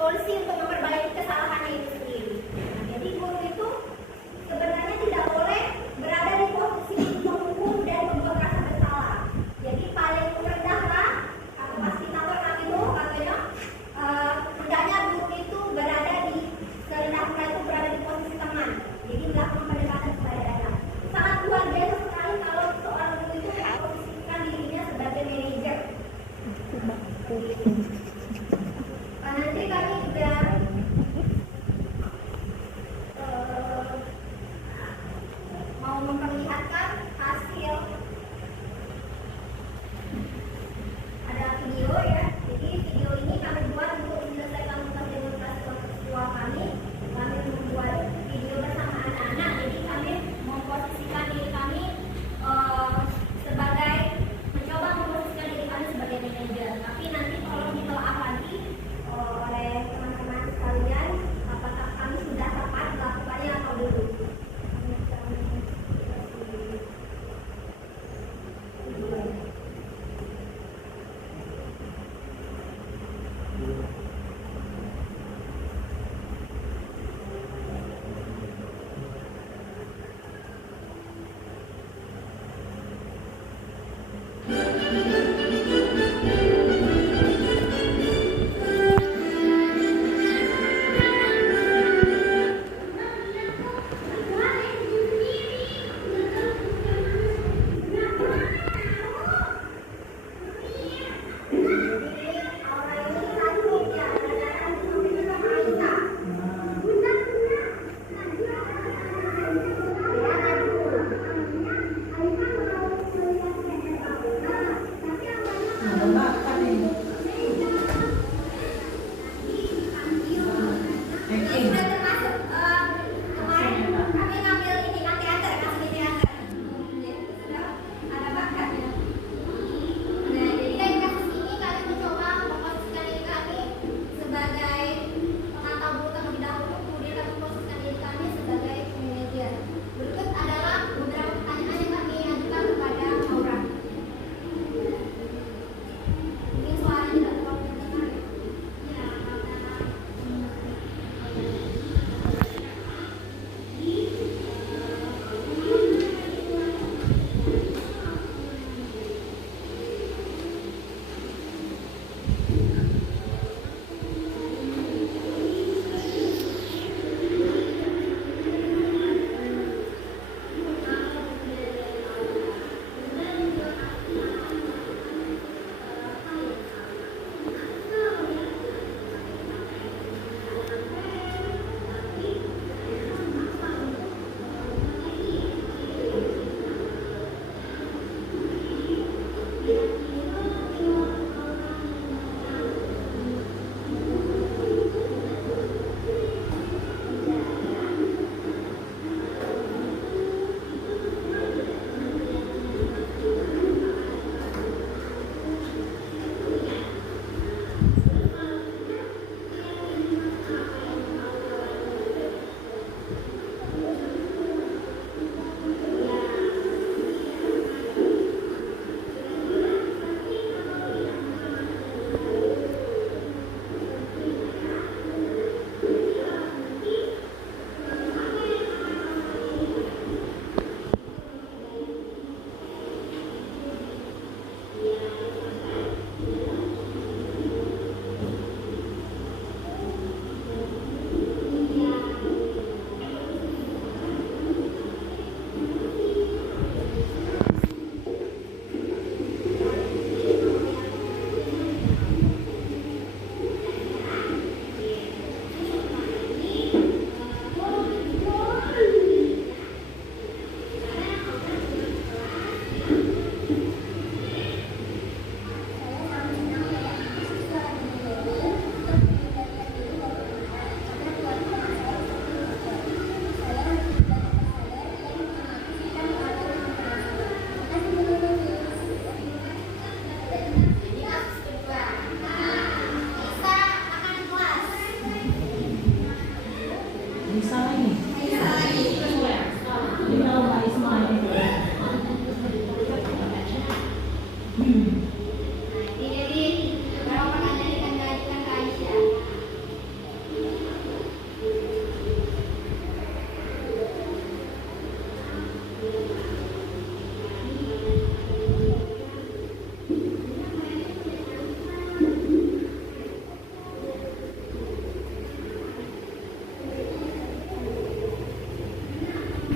solusi untuk memperbaiki kesalahannya itu sendiri. Nah, jadi guru itu sebenarnya tidak boleh berada di posisi menghukum dan membuat rasa bersalah. Jadi paling rendahlah, aku pasti tahu kan itu katanya hendaknya guru itu berada di serendah-rendah itu berada di posisi teman. Jadi melakukan pendekatan kepada anak. Sangat luar biasa sekali kalau seorang guru itu memposisikan dirinya sebagai manajer. Nanti kami juga mau memperlihatkan hasil, ada video ya. Jadi video ini kami buat untuk menyelesaikan tugas demonstrasi kontekstual kami. Kami membuat video bersama anak-anak. Jadi kami memposisikan diri kami mencoba memposisikan diri kami sebagai manajer. Tapi nanti tolong ditelaah lagi oleh teman-teman sekalian apakah kami sudah tepat melakukannya atau belum.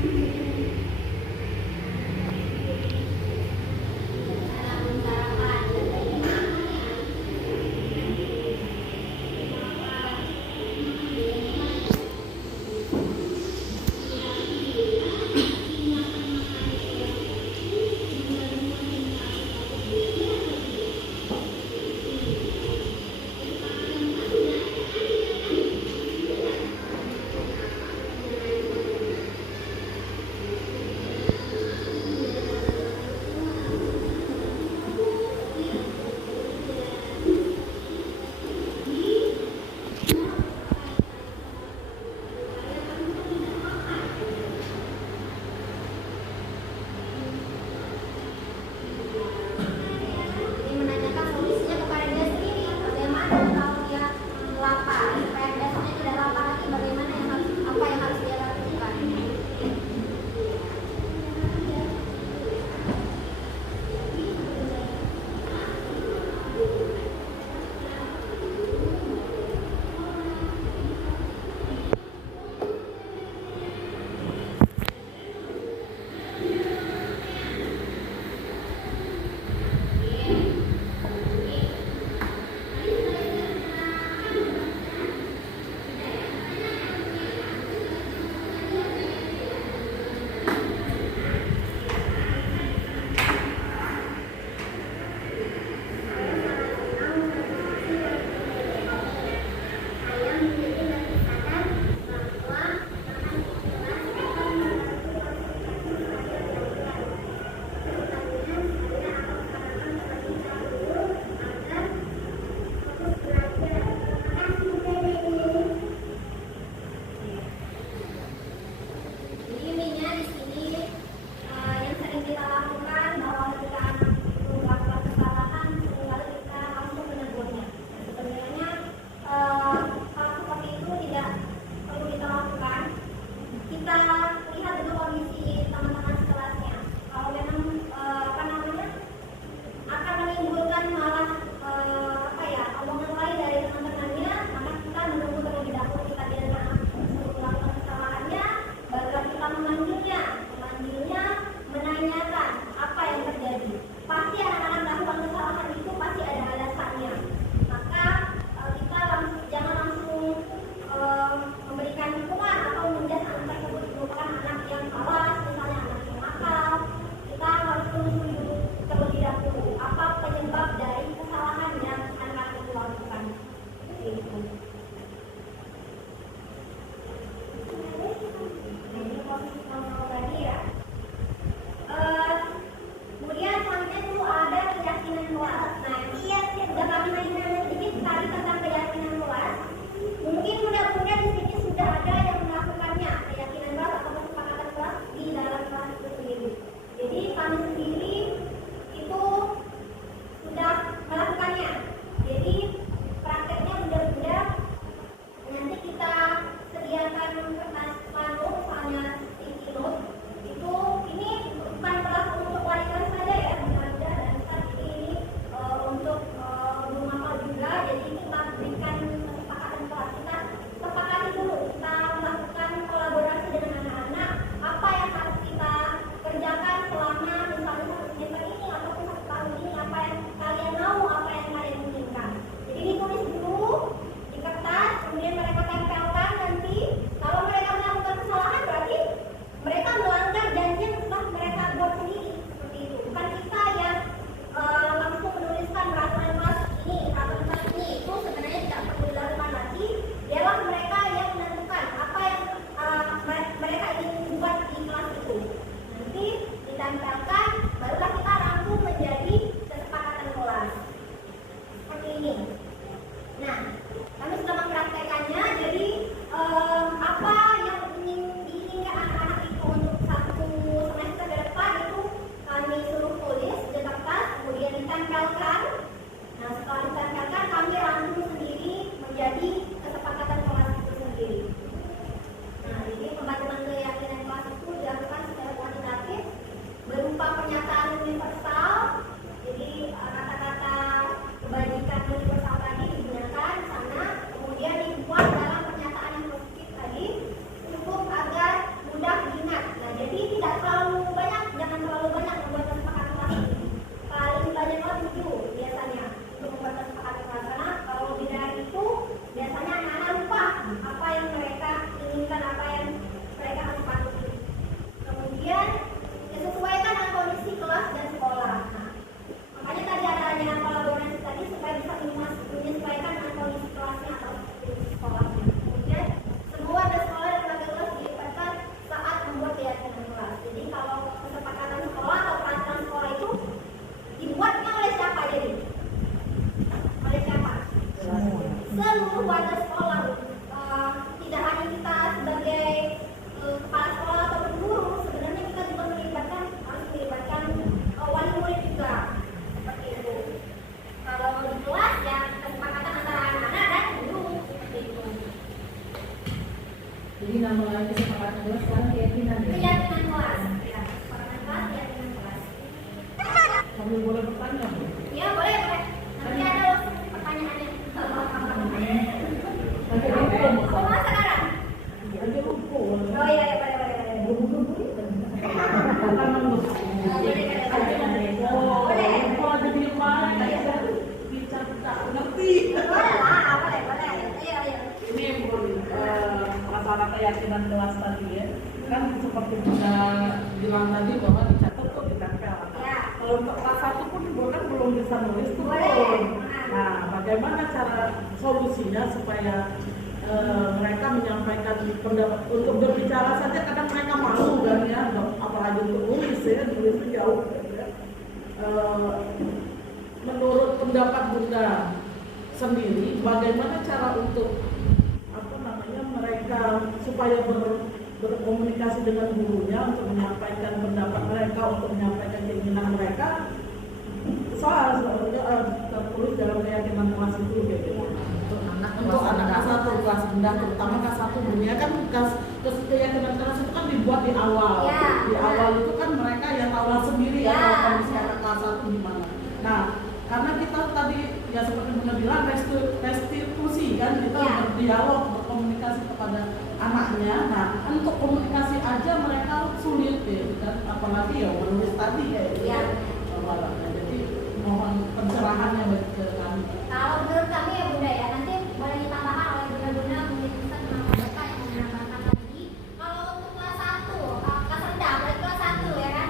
Cara membicarakan ini menanyakan solusinya kepada dia sendiri, bagaimana kalau dia lapar supaya besoknya tidak lapar lagi, bagaimana yang harus, apa yang harus dia lakukan. Jadi intinya di sini yang sering kita lakukan bahwa ketika anak itu melakukan kesalahan, seringkali kita langsung menegurnya. Sebenarnya hal seperti itu tidak perlu kita lakukan. Kita lihat dulu kondisi teman-teman sekelasnya. Kalau memang akan menimbulkan malah omongan lain dari teman-temannya, maka kita menunggu terlebih dahulu, kita biarkan anak tersebut melakukan kesalahannya, baru kita memanggilnya, menanyakan apa yang terjadi. Pasti anak-anak melakukan kesalahan itu pasti ada alasannya. Maka kita jangan langsung memberikan hukuman atau menjudge anak tersebut merupakan Jadi kalau kesepakatan sekolah atau peraturan sekolah itu dibuatnya oleh siapa jadi? Oleh siapa? Seluruh warga sekolah. Tidak hanya kita sebagai kepala sekolah atau guru, sebenarnya kita juga harus melibatkan wali murid juga, seperti itu. Kalau di kelas ya kesepakatan antara anak-anak dan guru, seperti itu. Jadi namanya kesepakatan kelas sekarang keyakinan ya? Keyakinan kelas, ya, kesepakatan kelas, keyakinan kelas. Kamu boleh bertanya Bu? Ya boleh. Nanti ada waktu pertanyaannya. Nanti aku mau Apa mas sekarang? aja lupa. Oh iya, boleh. Ini masalah keyakinan kelas tadi ya, kan seperti kita bilang tadi bahwa dicatat tuh ditempel. Ya. Kalau untuk kelas 1 pun kan belum bisa nulis tuh. Boleh. Nah, bagaimana cara solusinya supaya mereka menyampaikan pendapat untuk berbicara saja kadang mereka malu kan ya, apalagi untuk nulis ya, nulisnya jauh ya. Menurut pendapat Bunda sendiri, bagaimana cara untuk mereka supaya berkomunikasi dengan gurunya untuk menyampaikan pendapat mereka, untuk menyampaikan keinginan mereka soal tertulis dalam keyakinan kelas itu gitu. Untuk anak kelas 1 kelas rendah, terutama kelas 1 dunia kan keyakinan kelas itu kan dibuat di awal. Ya, di awal itu kan mereka ya tahu sendiri ya kalau kondisi anak kelas 1 gimana. Nah, karena kita tadi ya seperti Bunda bilang restitusi kan, kita berdialog, berkomunikasi kepada anaknya. Nah, untuk komunikasi aja mereka sulit ya kan, apalagi ya menulis tadi ya. Jadi mohon pencerahannya bagi kami. Kalau menurut kami ya Bunda ya, nanti boleh ditambahkan oleh Bunda mungkin bisa mereka yang menambahkan lagi. Kalau untuk kelas 1, kelas rendah, berarti kelas 1 ya kan,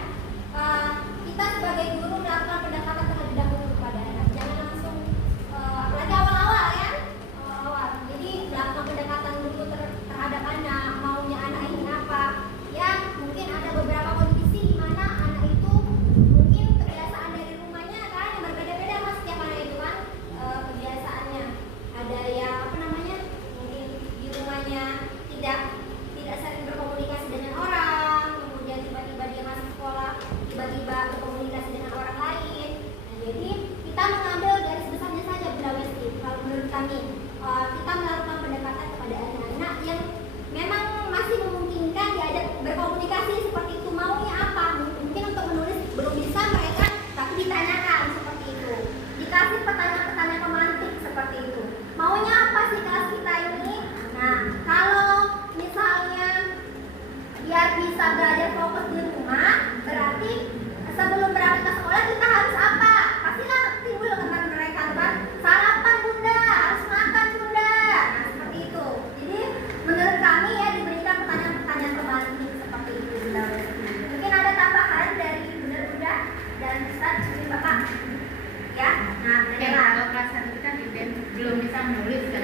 kita sebagai guru melakukan pendekatan terlebih dahulu kepada anak. Jangan langsung, apalagi awal-awal ya, awal. Jadi melakukan pendekatan dulu terhadap anak, maunya anak ini apa. Ya mungkin ada beberapa kondisi di mana anak itu mungkin kebiasaan dari rumahnya kan yang berbeda-beda mas, setiap anak itu kan kebiasaannya. Ada yang mungkin di rumahnya tidak sering berkomunikasi dengan orang, kemudian tiba-tiba dia masuk sekolah tiba-tiba berkomunikasi dengan orang lain. Nah, jadi kita mengambil garis besarnya saja Bunda Westi. Kalau menurut kami kita melakukan pendekatan kepada anak-anak yang memang masih memungkinkan diajak berkomunikasi seperti itu, maunya apa, mungkin untuk menulis belum bisa mereka, tapi ditanyakan seperti itu, dikasih pertanyaan-pertanyaan pemantik seperti itu, maunya apa sih kelas kita ini. Nah, kalau misalnya biar bisa belajar fokus di rumah, berarti sebelum berangkat ke sekolah kita harus apa? Pastilah timbul kemarin mereka kan, sarapan Bunda, harus makan Bunda. Nah, seperti itu. Jadi menurut kami ya diberikan pertanyaan-pertanyaan pemantik seperti itu Bunda. Mungkin ada tambahan dari Bunda dan Ustaz, mungkin Bapak. Ya, nah Kalau kelas 1 kan belum bisa menulis kan,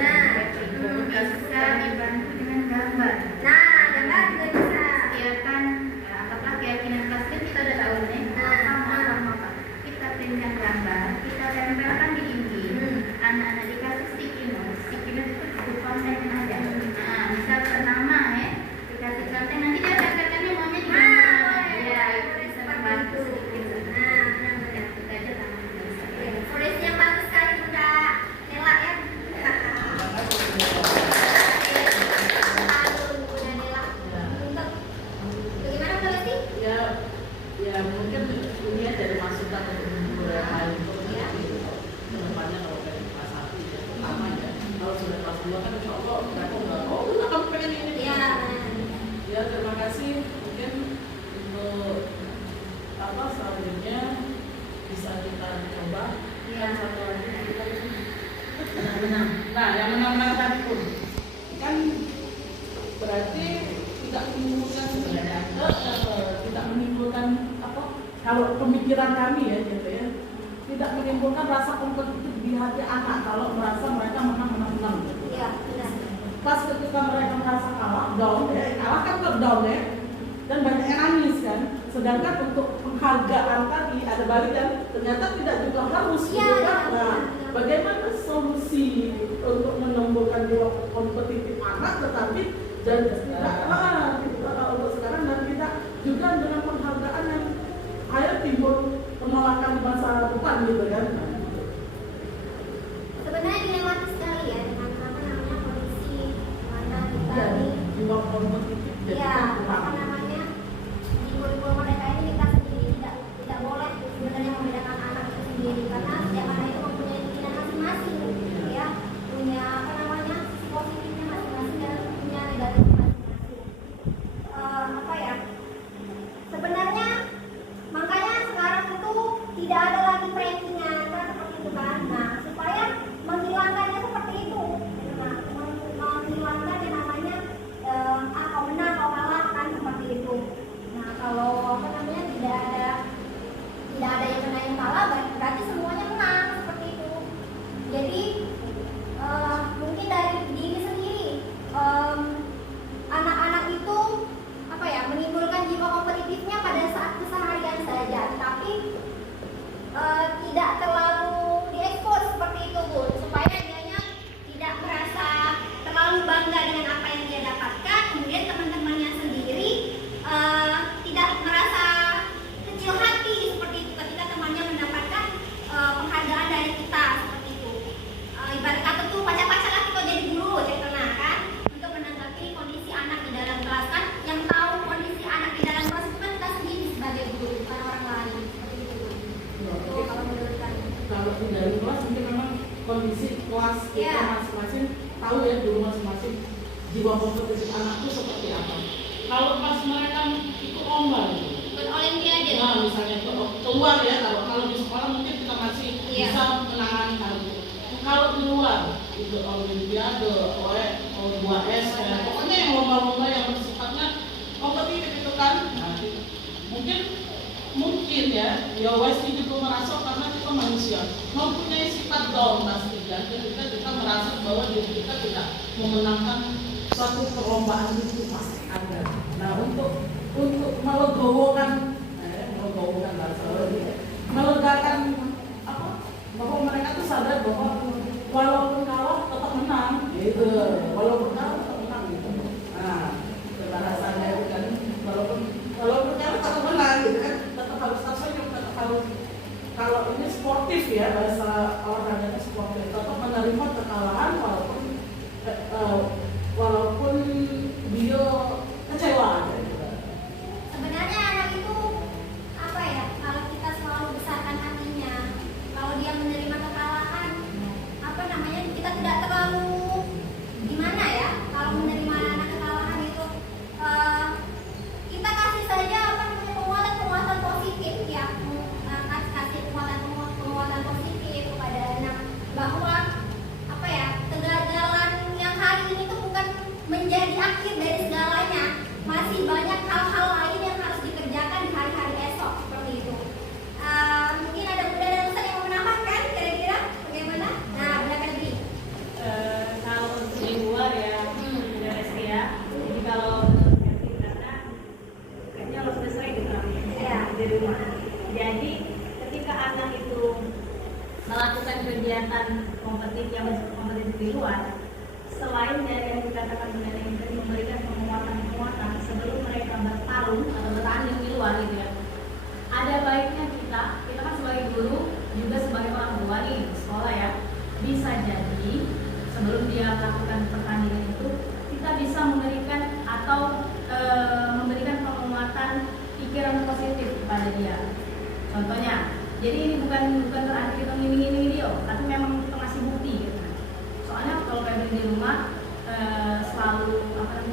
bisa dibantu dengan gambar. Nah, gambar juga bisa. Kegiatan apakah keyakinan kelas kan kita udah tahu nih, apa kita printkan gambar, kita tempelkan di dinding. Anak-anak dikasih sticky note itu cukup konten aja. Nah, misal nama ya, dikasih konten, nanti dia tempelkannya maunya di mana? Ya, itu bisa membantu sedikit. Nah, Ya, kita aja tangan bisa. tulisnya yang bagus sekali Bunda Nela ya. Bunda Nela. Untuk bagaimana Bunda Westi? Ya mungkin ini dari masukan untuk guru yang lain kedepannya kalau dari kelas 1 ya pertama ya, kalau sudah kelas 2 kan insya Allah mereka udah kamu pengen ini ya. Terima kasih. Mungkin untuk selanjutnya bisa kita coba yang satu lagi kita nah yang menang tadi pun kan berarti tidak menimbulkan sebenarnya tidak menimbulkan kalau pemikiran kami ya gitu ya, tidak menimbulkan rasa kompetitif di hati anak kalau merasa mereka menang gitu. Iya, benar. Pas ketika mereka merasa kalah, down ya, kalah kan down ya, dan banyak yang nangis kan. sedangkan untuk penghargaan tadi ada balikan ternyata tidak juga harus Iya, gitu kan. iya, Nah, benar. bagaimana solusi untuk menumbuhkan jiwa kompetitif anak tetapi dan tidak untuk sekarang dan tidak juga dengan penghargaan yang akhirnya timbul penolakan di masa depan gitu kan. Sebenarnya dilematis sekali ya dengan apa namanya kondisi mana kita Dan ini jiwa kompetitif jadi ya kurang. apa namanya di kurikulum mereka ini kita sendiri tidak boleh sebenarnya membedakan anak itu sendiri karena setiap anak itu mempunyai keinginan masing-masing ya, punya apa namanya sisi positifnya masing-masing dan punya negatifnya masing-masing. Apa ya, sebenarnya makanya sekarang itu tidak ada lagi rankingan kan seperti itu kan. Nah, supaya menghilangkannya seperti itu, nah, menghilangkan yang namanya kau menang kau kalah kan seperti itu. Nah, kalau apa namanya tidak ada yang menang yang kalah, berarti semuanya menang seperti itu. Jadi mungkin dari diri sendiri anak-anak itu apa ya menimbulkan jiwa kompetitifnya pada saat keseharian saja, tapi tidak terlalu diekspos seperti itu Bu, supaya dianya tidak merasa terlalu bangga dengan apa yang dia dapatkan, kemudian teman-temannya sendiri tidak merasa kecil hati seperti itu ketika temannya mendapatkan penghargaan dari kita seperti itu. Ibarat kata tuh pacar-pacar lagi kok jadi guru ceritanya kan, untuk menanggapi kondisi anak di dalam kelas kan, yang tahu kondisi anak di dalam kelas itu kan kita sendiri sebagai guru bukan orang lain seperti itu. Itu kalau menurut kami. Kalau di dalam kelas mungkin memang kondisi kelas kita Iya. masing-masing tahu ya guru masing-masing jiwa kompetitif anak itu seperti apa. Kalau pas mereka ikut lomba gitu. Ikut olimpiade. Nah, misalnya keluar ya, kalau di sekolah mungkin kita masih Iya. bisa menangani hal itu. Kalau di luar, itu olimpiade, O2S, pokoknya yang lomba-lomba yang bersifatnya kompetitif itu kan. Nah, mungkin ya wes itu merasa karena kita manusia mempunyai sifat down pasti kan. Ketika kita merasa bahwa diri kita tidak memenangkan suatu perlombaan itu pasti ada. Nah, untuk melegakan melegakan apa bahwa mereka tuh sadar bahwa walaupun kalah tetap menang gitu, walaupun kalah tetap menang gitu. Nah, bahasanya itu kan walaupun kalah tetap menang gitu kan, tetap harus tersenyum, tetap harus kalau ini sportif ya, bahasa olahraganya sportif, tetap menerima kekalahan walaupun dia kecewa gitu. Sebenarnya anak itu apa ya, kalau kita selalu besarkan hatinya, kalau dia menerima kekalahan, apa namanya, kita tidak terlalu gimana ya, kalau menerima anak kekalahan itu kita kasih saja apa namanya penguatan positif ya, kasih penguatan positif kepada anak bahwa apa ya, kegagalan yang hari ini itu bukan menjadi akhir dari segalanya, masih banyak hal-hal lain yang harus dikerjakan di hari-hari esok seperti itu. Mungkin ada Bunda dan Ustaz yang mau menambahkan kira-kira bagaimana? Nah, Bunda Febri. Kalau untuk di luar ya, udah Reski ya. Jadi kalau untuk Reski karena kayaknya lo sudah sering Iya. di rumah. Jadi ketika anak itu melakukan kegiatan kompetitif di luar, selain dari yang dikatakan benar yang tadi memberikan penguatan sebelum mereka bertarung atau bertanding di luar gitu ya, ada baiknya kita kan sebagai guru juga sebagai orang tua nih di sekolah ya, bisa jadi sebelum dia melakukan pertandingan itu kita bisa memberikan atau memberikan penguatan pikiran positif kepada dia. Contohnya, jadi ini bukan berarti kita ngiming-ngiming dia, tapi memang kita ngasih bukti gitu. Soalnya kalau kayak di rumah selalu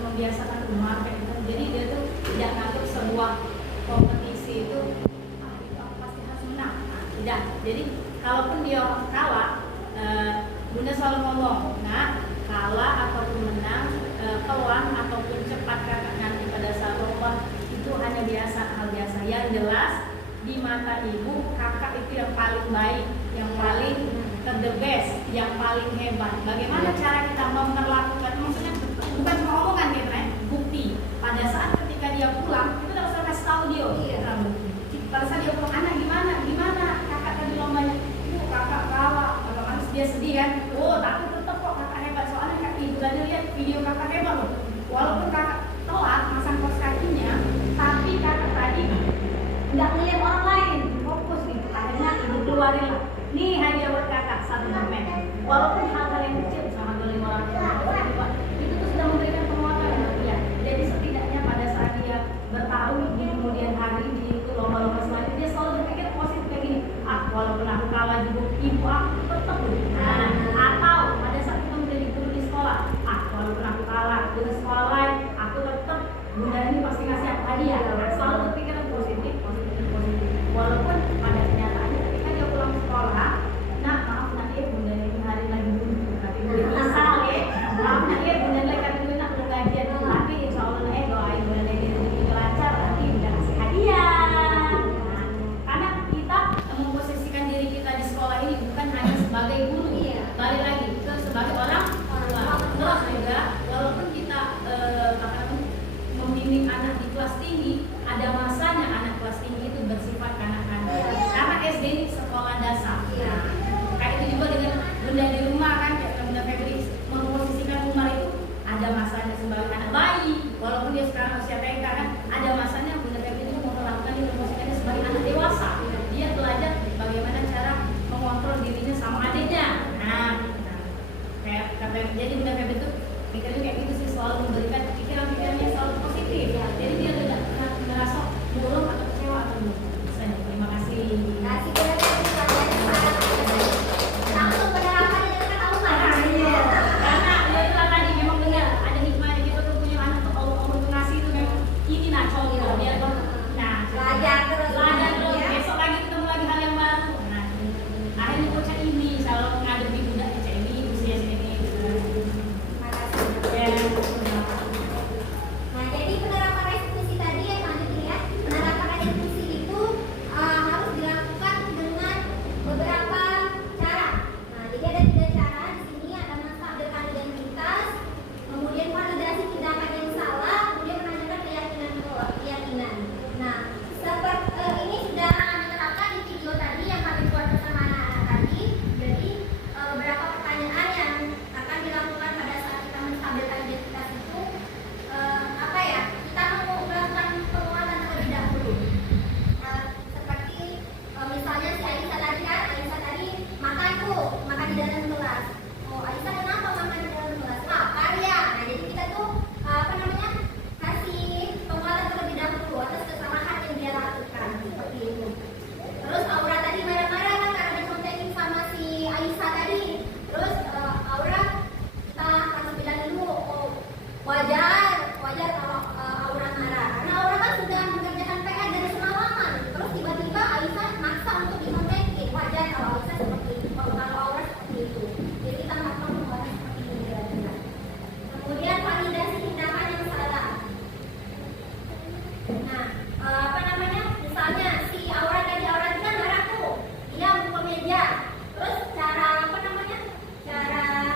membiasakan rumah kayak gitu, jadi dia tuh tidak nganggap sebuah kompetisi itu itu aku pasti harus menang. Nah, tidak. Jadi kalaupun dia kalah, Bunda selalu ngomong, nah kalah ataupun menang, pelan ataupun cepat kakak nanti pada saat lomba itu hanya biasa, hal biasa. Yang jelas di mata ibu kakak itu yang paling baik, yang paling the best, yang paling hebat. Bagaimana cara kita memperlakukan, maksudnya bukan cuma omongan gitu ya, bukti. Pada saat ketika dia pulang, itu harus kasih tahu dia, pada saat dia pulang, anak gimana kakak tadi lombanya, ibu kakak kalah, otomatis dia sedih kan. Oh tapi tetap kok kakak hebat, soalnya kak ibu tadi lihat video kakak hebat loh, walaupun kakak telat masang kaos kakinya, tapi kakak tadi nggak ngeliat orang lain, fokus nih. Akhirnya ibu keluarin lah, nih hadiah buat kakak, satu permen. Walaupun hal-hal yang kecil sama dolim orang tua itu tuh sudah memberikan penguatan untuk dia. Jadi setidaknya pada saat dia bertarung di kemudian hari di lomba-lomba selanjutnya, dia selalu berpikir positif kayak gini, walaupun aku kalah juga ibu aku tetap. Nah, atau pada saat kita menjadi guru di sekolah, walaupun aku kalah di sekolah lain, aku tetap, bunda ini pasti ngasih aku hadiah. Selalu berpikiran positif. Walaupun pada kenyataannya ketika dia pulang sekolah, nah maaf nak ya bunda ini hari lagi dulu, tapi misal ya, maaf nak ya bunda lagi kan dulu nak gajian dulu, tapi insya Allah doain bunda ini rezeki lancar, nanti bunda kasih hadiah. Nah, karena kita memposisikan diri kita di sekolah ini bukan hanya sebagai guru, balik lagi ke sebagai orang tua. Terus juga walaupun kita membimbing anak di kelas tinggi, ada masanya anak kelas tinggi itu bersifat kanak-kanak. Karena SD ini sekolah dasar. Nah, kayak itu juga dengan bunda di rumah kan, kayak bunda Febri memposisikan Umar itu ada masanya sebagai anak bayi. Walaupun dia sekarang usia TK kan, ada masanya bunda Febri itu memperlakukan dia, memposisikannya sebagai anak dewasa. Dia belajar bagaimana cara mengontrol dirinya sama adiknya. Nah, kayak jadi bunda Febri itu pikirnya kayak gitu sih, selalu memberikan pikiran-pikiran yang selalu positif. Jadi dia tidak pernah merasa buruk atau kecewa atau buruk. Terima kasih. Kasih langsung penerapan dengan kata Umar. Karena dia bilang tadi memang benar ada hikmahnya, kita tuh punya anak tuh Allah ngasih itu memang ini nah contoh dia tuh. Nah, belajar terus. Besok lagi ketemu lagi hal yang baru. Nah, akhirnya bocah ini selalu menghadapi budak bocah ini usia segini. Nah, jadi penerapan restitusi tadi yang lanjut ya. Penerapan restitusi itu harus dilakukan dengan beberapa cara. Nah, jadi ada 3 cara di sini, ada menstabilkan identitas, kemudian validasi tindakan yang salah, kemudian menanyakan keyakinan. Nah, seperti ini sudah kami terapkan di video tadi yang kami buat bersama anak-anak tadi. Jadi beberapa pertanyaan yang akan dilakukan pada saat kita menstabilkan identitas itu, kita mau melakukan penguatan terlebih dahulu. Seperti misalnya si Aisyah tadi kan, Aisyah tadi makan di dalam kelas. Oh, Aisyah kenapa makan di dalam kelas? Lapar ya. Nah, jadi kita tuh kasih penguatan terlebih dahulu atas kesalahan yang dia lakukan seperti itu. Terus Aura tadi marah-marah kan karena dicontekin sama si Aisyah tadi. Terus Aura kita harus bilang dulu, wajar kalau Aura marah, karena Aura kan sudah mengerjakan PR dari semalaman. Terus tiba-tiba Aisyah maksa untuk dicontekin. Wajar kalau Aisyah seperti itu, kalau Aura seperti itu. Jadi kita melakukan penguatan seperti ini kira-kira. Kemudian validasi tindakan yang salah. Nah, misalnya si Aura tadi kan marah tuh, dia buka meja. Terus cara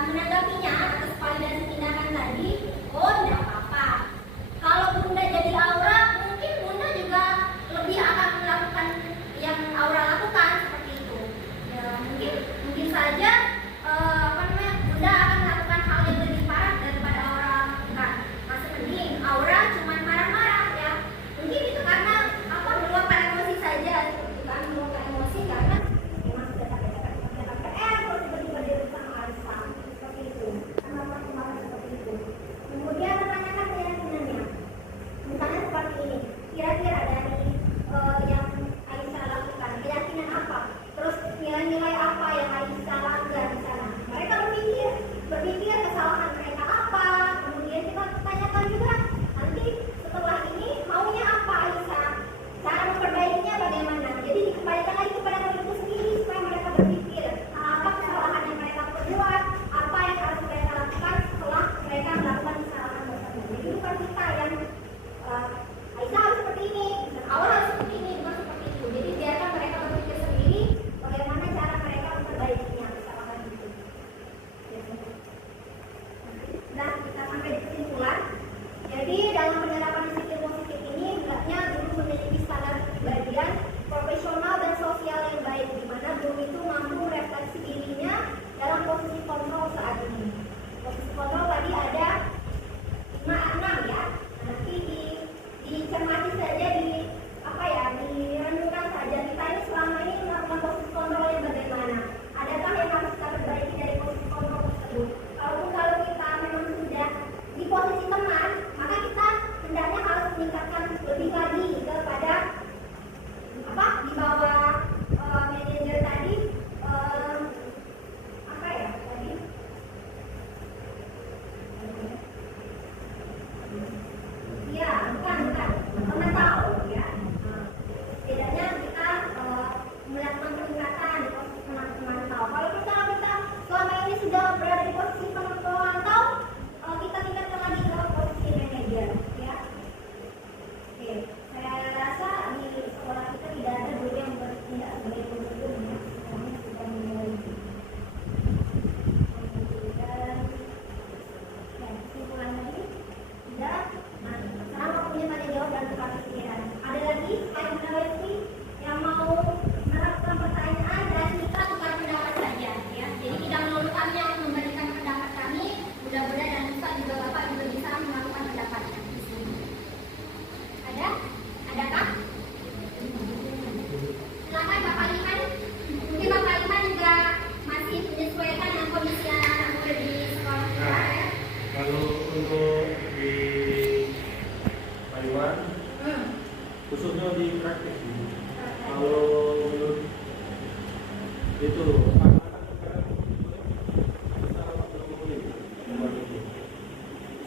menanggapinya atas validasi tindakan tadi, tidak apa-apa. Kalau bunda jadi Aura, mungkin bunda juga lebih akan melakukan yang Aura lakukan seperti itu. Ya, mungkin saja bunda akan melakukan hal yang lebih parah daripada Aura lakukan. Masih mending Aura cuma marah-marah ya. Mungkin itu karena khususnya di praktek. Kalau menurut itu anak-anak sekarang salah belum boleh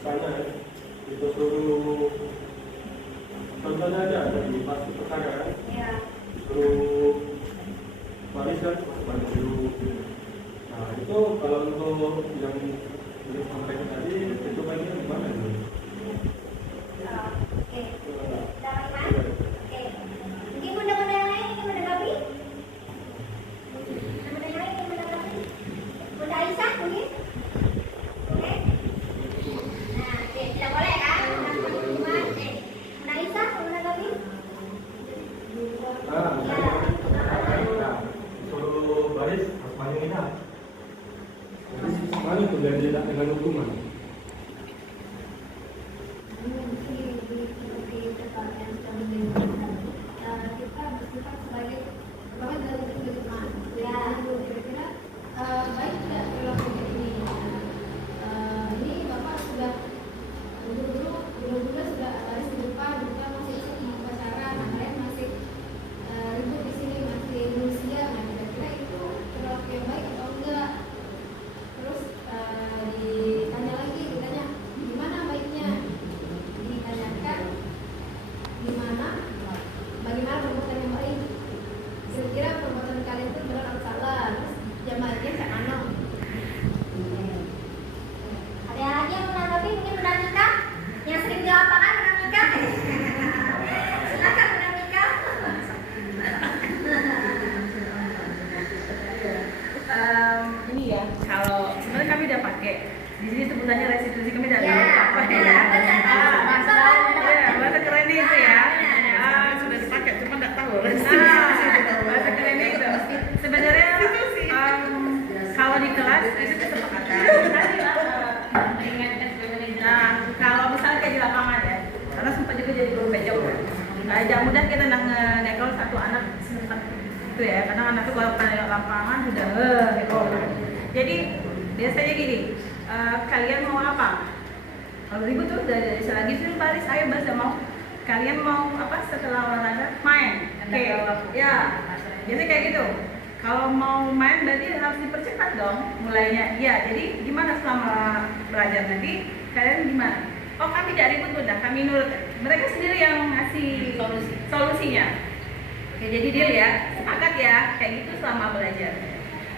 sana itu suruh contohnya aja dari pas pertanyaan suruh barisan balik dulu. Nah itu kalau untuk yang disampaikan tadi itu baiknya gimana itu? Mungkin bunda-bunda yang lain ingin menanggapi? Bunda yang lain ingin menanggapi? Bunda Aisyah mungkin? Oke. Nah, tidak boleh kan? Bunda Aisyah mau menanggapi? Suruh baris harus banyak ingat. Jadi mana itu dengan hukuman? Kita bersifat sebagai bahwa dalam bentuk teman. Ya, kira-kira baik tidak perilaku ini. Ini bapak sudah dulu sudah baris di depan, kita masih ikut upacara, kalian masih ribut di sini, masih manusia. Nah, kira-kira itu perilaku yang baik atau enggak? Terus ditanya gimana baiknya? Ditanyakan gimana, bagaimana perbuatan yang baik. Kira-kira perbuatan kalian itu benar atau salah? Terus jamaahnya kayak mana? Ada yang lagi yang menanggapi? Mungkin Bunda yang sering di lapangan, Bunda silakan Bunda. Ini ya, kalau sebenarnya kami udah pakai di sini sebutannya restitusi, kami udah tahu apa ya. Bahasa kerennya itu ya. Sudah dipakai, cuma nggak tahu. Bahasa kerennya itu. Sebenarnya kalau di kelas itu kesepakatan. Nah, kalau misalnya kayak di lapangan ya, karena sempat juga jadi guru PJO ya. Jangan mudah kita nekel satu anak itu ya, karena anak itu kalau pada lapangan sudah gitu. Jadi biasanya gini, kalian mau apa? Kalau ribut tuh dari selagi suruh baris, ayo bahasa mau. Kalian mau apa setelah olahraga? Main. Oke. Ya. Biasanya kayak gitu. Kalau mau main berarti harus dipercepat dong mulainya. Ya, jadi gimana selama belajar nanti kalian gimana? Oh, kami tidak ribut Bunda, kami nurut. Mereka sendiri yang ngasih solusinya. Oke, jadi deal ya, sepakat ya, kayak gitu selama belajar.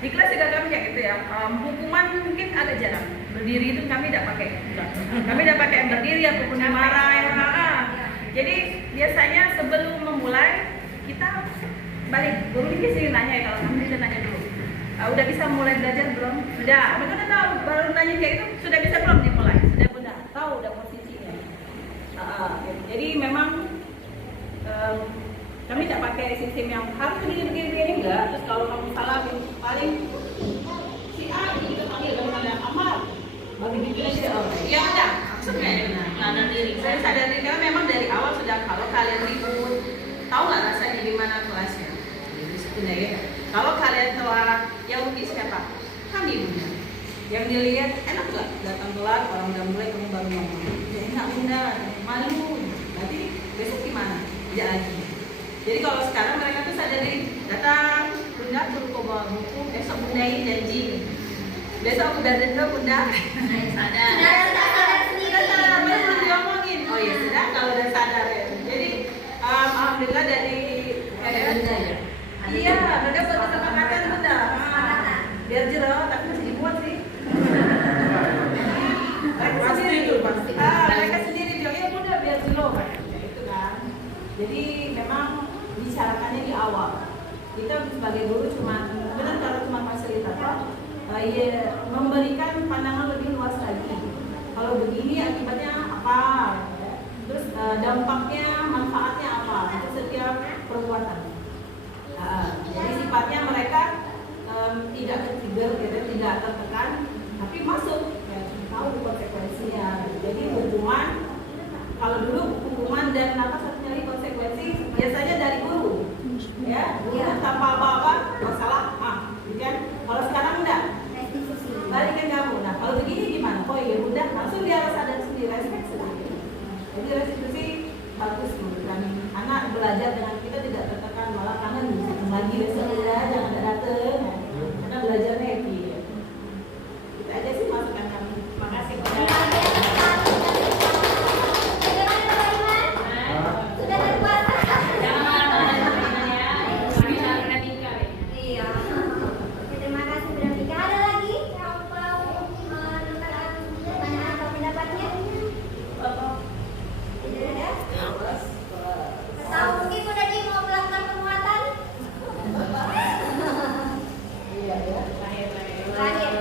Di kelas juga kami kayak gitu ya. Hukuman mungkin agak jarang. Berdiri itu kami tidak pakai. Kami tidak pakai yang berdiri ataupun marah. Jadi biasanya sebelum memulai kita balik, guru ini sih nanya ya, kalau kami sudah nanya dulu. Udah bisa mulai belajar belum? Sudah. Mereka udah tahu, baru nanya kayak itu sudah bisa belum dimulai? Sudah Bunda, tahu udah posisinya. Jadi memang kami tidak pakai sistem yang harus begini enggak. Terus kalau kamu salah paling si A gitu panggil dengan amal. Bagi bikin aja ya ada. Maksudnya sadar diri. Saya sadar diri karena memang dari awal sudah kalau kalian ribut, tahu nggak rasanya di mana kelasnya? Jadi sebenarnya kalau kalian telat, yang rugi siapa? Kami Bunda. Yang dilihat enak nggak datang telat orang udah mulai kamu baru ngomong. Ya enak Bunda, malu. Berarti besok gimana? Tidak lagi. Jadi kalau sekarang mereka tuh sadar diri, datang Bunda suruh kau bawa buku, besok Bunda ini janji. Besok aku belajar dulu Bunda. Sadar. Sudah belum diomongin. Oh ya sudah kalau udah sadar ya. Jadi alhamdulillah dari Bunda ya. Iya, mereka buat kesepakatan Bunda. Biar jero, tapi masih dimuat sih. Pasti itu pasti. Mereka sendiri bilang ya Bunda biar jero kan. Itu kan. Jadi memang bicarakannya di awal. Kita sebagai guru cuma benar kalau cuma fasilitator, ya memberikan pandangan lebih luas lagi. Kalau begini akibatnya apa? Terus dampaknya, manfaatnya apa untuk setiap perbuatan. Jadi sifatnya mereka tidak tertrigger, gitu, tidak tertekan, tapi masuk, ya, tahu konsekuensinya. Jadi hukuman, kalau dulu hukuman dan apa satunya lagi konsekuensi biasanya dari guru, ya, guru tanpa apa-apa masalah, kan? Kalau sekarang enggak, balikin kamu. Nah, kalau begini gimana? Oh iya udah, langsung dia harus sadar sendiri, respect sendiri. Jadi restitusi bagus menurut kami. Anak belajar dengan kita tidak tertekan, malah kangen lagi besok ya, jangan datang karena belajarnya happy. Itu aja sih masukan kami. Makasih Bu. Sudah terpuasa. Jangan marah-marah ya. Kami harus nikah. Iya. Oke, terima kasih sudah nikah. Ada lagi yang mau menentukan pertanyaan atau pendapatnya? Tidak ada? Atau mungkin Bu Dadi mau melakukan penguatan? Iya ya. Terakhir.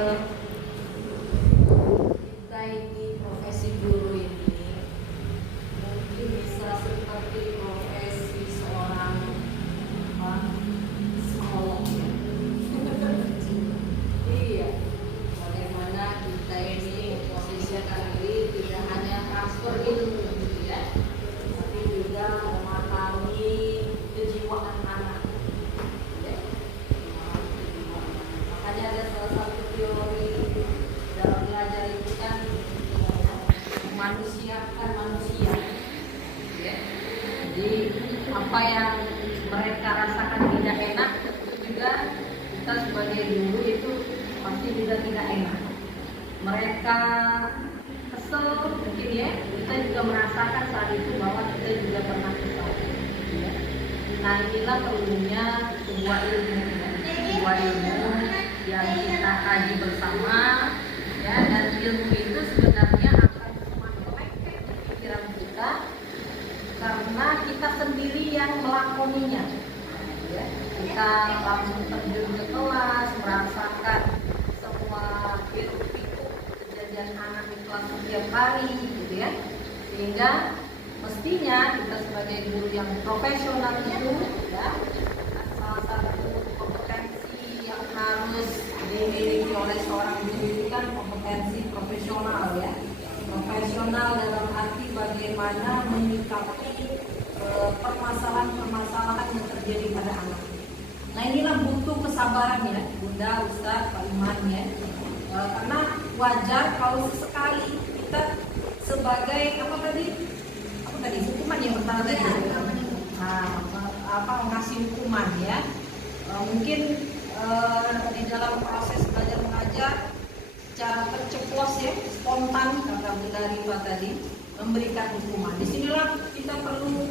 Kita ini profesi guru ini mungkin bisa seperti profesi seorang psikolog ya. Iya. Bagaimana kita ini memposisikan diri tidak hanya transfer ilmu gitu ya, tapi juga memahami kejiwaan anak. Ya. Memahami kejiwaan anak. Makanya ada salah satu teori dalam belajar itu kan memanusiakan manusia, ya. Jadi apa yang mereka rasakan tidak enak juga kita sebagai guru itu pasti juga tidak enak. Mereka kesel mungkin ya, kita juga merasakan saat itu bahwa kita juga pernah kesel. Ya. Nah inilah perlunya sebuah ilmu, ya. Sebuah ilmu yang kita kaji bersama, ya, dan ilmu itu sebenarnya akan semakin lengket di pikiran kita karena kita sendiri yang melakoninya, ya. Kita langsung terjun ke kelas, merasakan semua hiruk-pikuk kejadian anak di kelas setiap hari, gitu ya, sehingga mestinya kita sebagai guru yang profesional itu, ya, salah satu kompetensi yang harus dimiliki oleh seorang guru itu kan kompetensi profesional, ya. Profesional dalam arti bagaimana menyikapi permasalahan-permasalahan yang terjadi pada anak. Nah inilah butuh kesabaran ya, Bunda, Ustaz, Pak Iman ya. Karena wajar kalau sesekali kita sebagai apa tadi hukuman yang pertama tadi. Nah, ngasih hukuman ya. Mungkin di dalam proses belajar mengajar secara terceplos ya, spontan kata Bunda Rifa tadi memberikan hukuman. Disinilah kita perlu,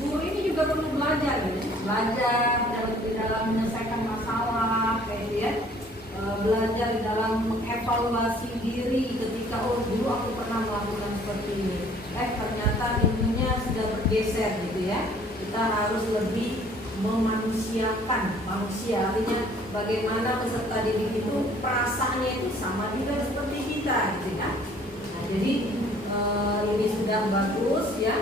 guru ini juga perlu belajar ya, di dalam menyelesaikan masalah kayak ya, belajar di dalam mengevaluasi diri ketika dulu aku pernah melakukan seperti ini, ternyata ilmunya sudah bergeser gitu ya. Kita harus lebih memanusiakan manusia, artinya bagaimana peserta didik itu perasaannya itu sama juga seperti kita gitu ya. Nah, jadi ini sudah bagus ya,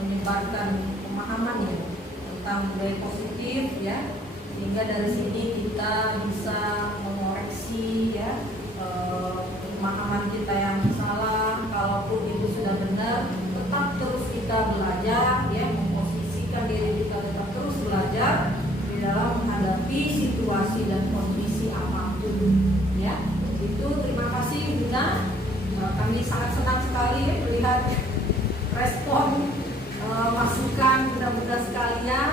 menyebarkan pemahaman ya tentang budaya positif ya, sehingga dari sini kita bisa mengoreksi ya pemahaman kita yang salah. Kalaupun itu sudah benar, tetap terus kita belajar ya, memposisikan diri kita tetap terus belajar di dalam menghadapi situasi dan kondisi apapun ya. Itu terima kasih Bunda. Kami sangat senang sekali melihat respon masukan Bunda-bunda sekalian,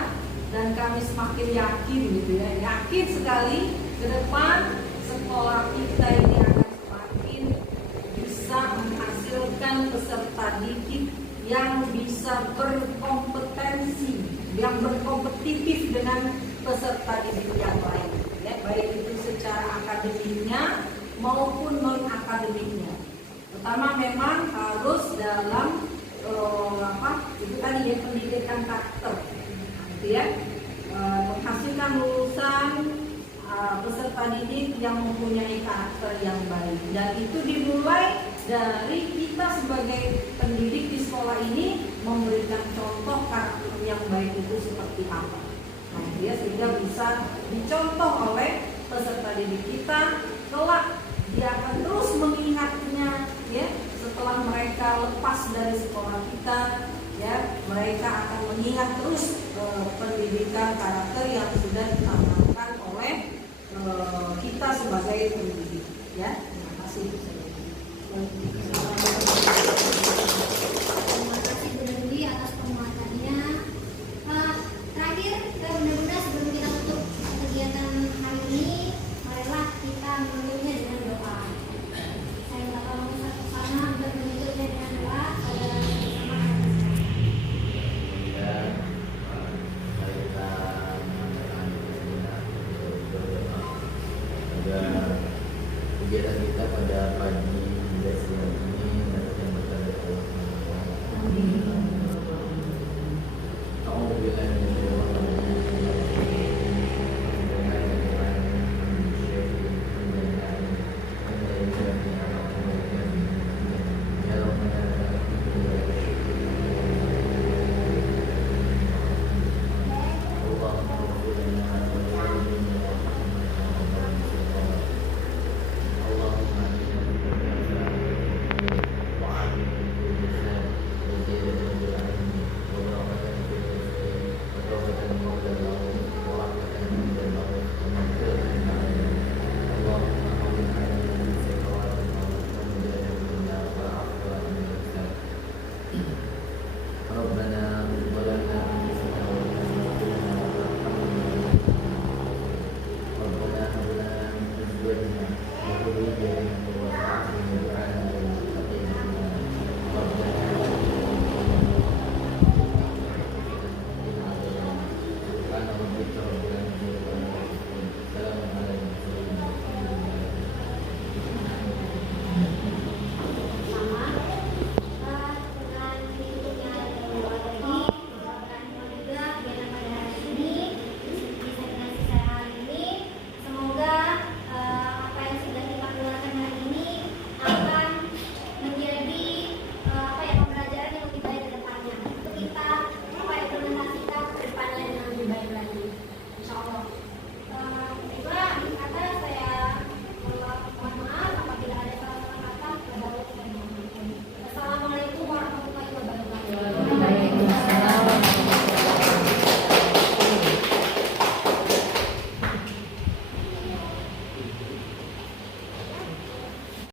dan kami semakin yakin gitu ya, yakin sekali ke depan sekolah kita ini akan semakin bisa menghasilkan peserta didik yang bisa berkompetensi, yang berkompetitif dengan peserta didik yang lain ya, baik itu secara akademiknya maupun non akademiknya. Pertama memang harus dalam itu tadi ya, pendidikan karakter gitu ya, menghasilkan lulusan peserta didik yang mempunyai karakter yang baik, dan itu dimulai dari kita sebagai pendidik di sekolah ini memberikan contoh karakter yang baik itu seperti apa. Nah dia sehingga bisa dicontoh oleh peserta didik kita, kelak dia akan terus mengingatnya ya, setelah mereka lepas dari sekolah kita ya, mereka akan mengingat terus pendidikan karakter yang sudah ditanamkan oleh kita sebagai pendidik ya. Terima kasih.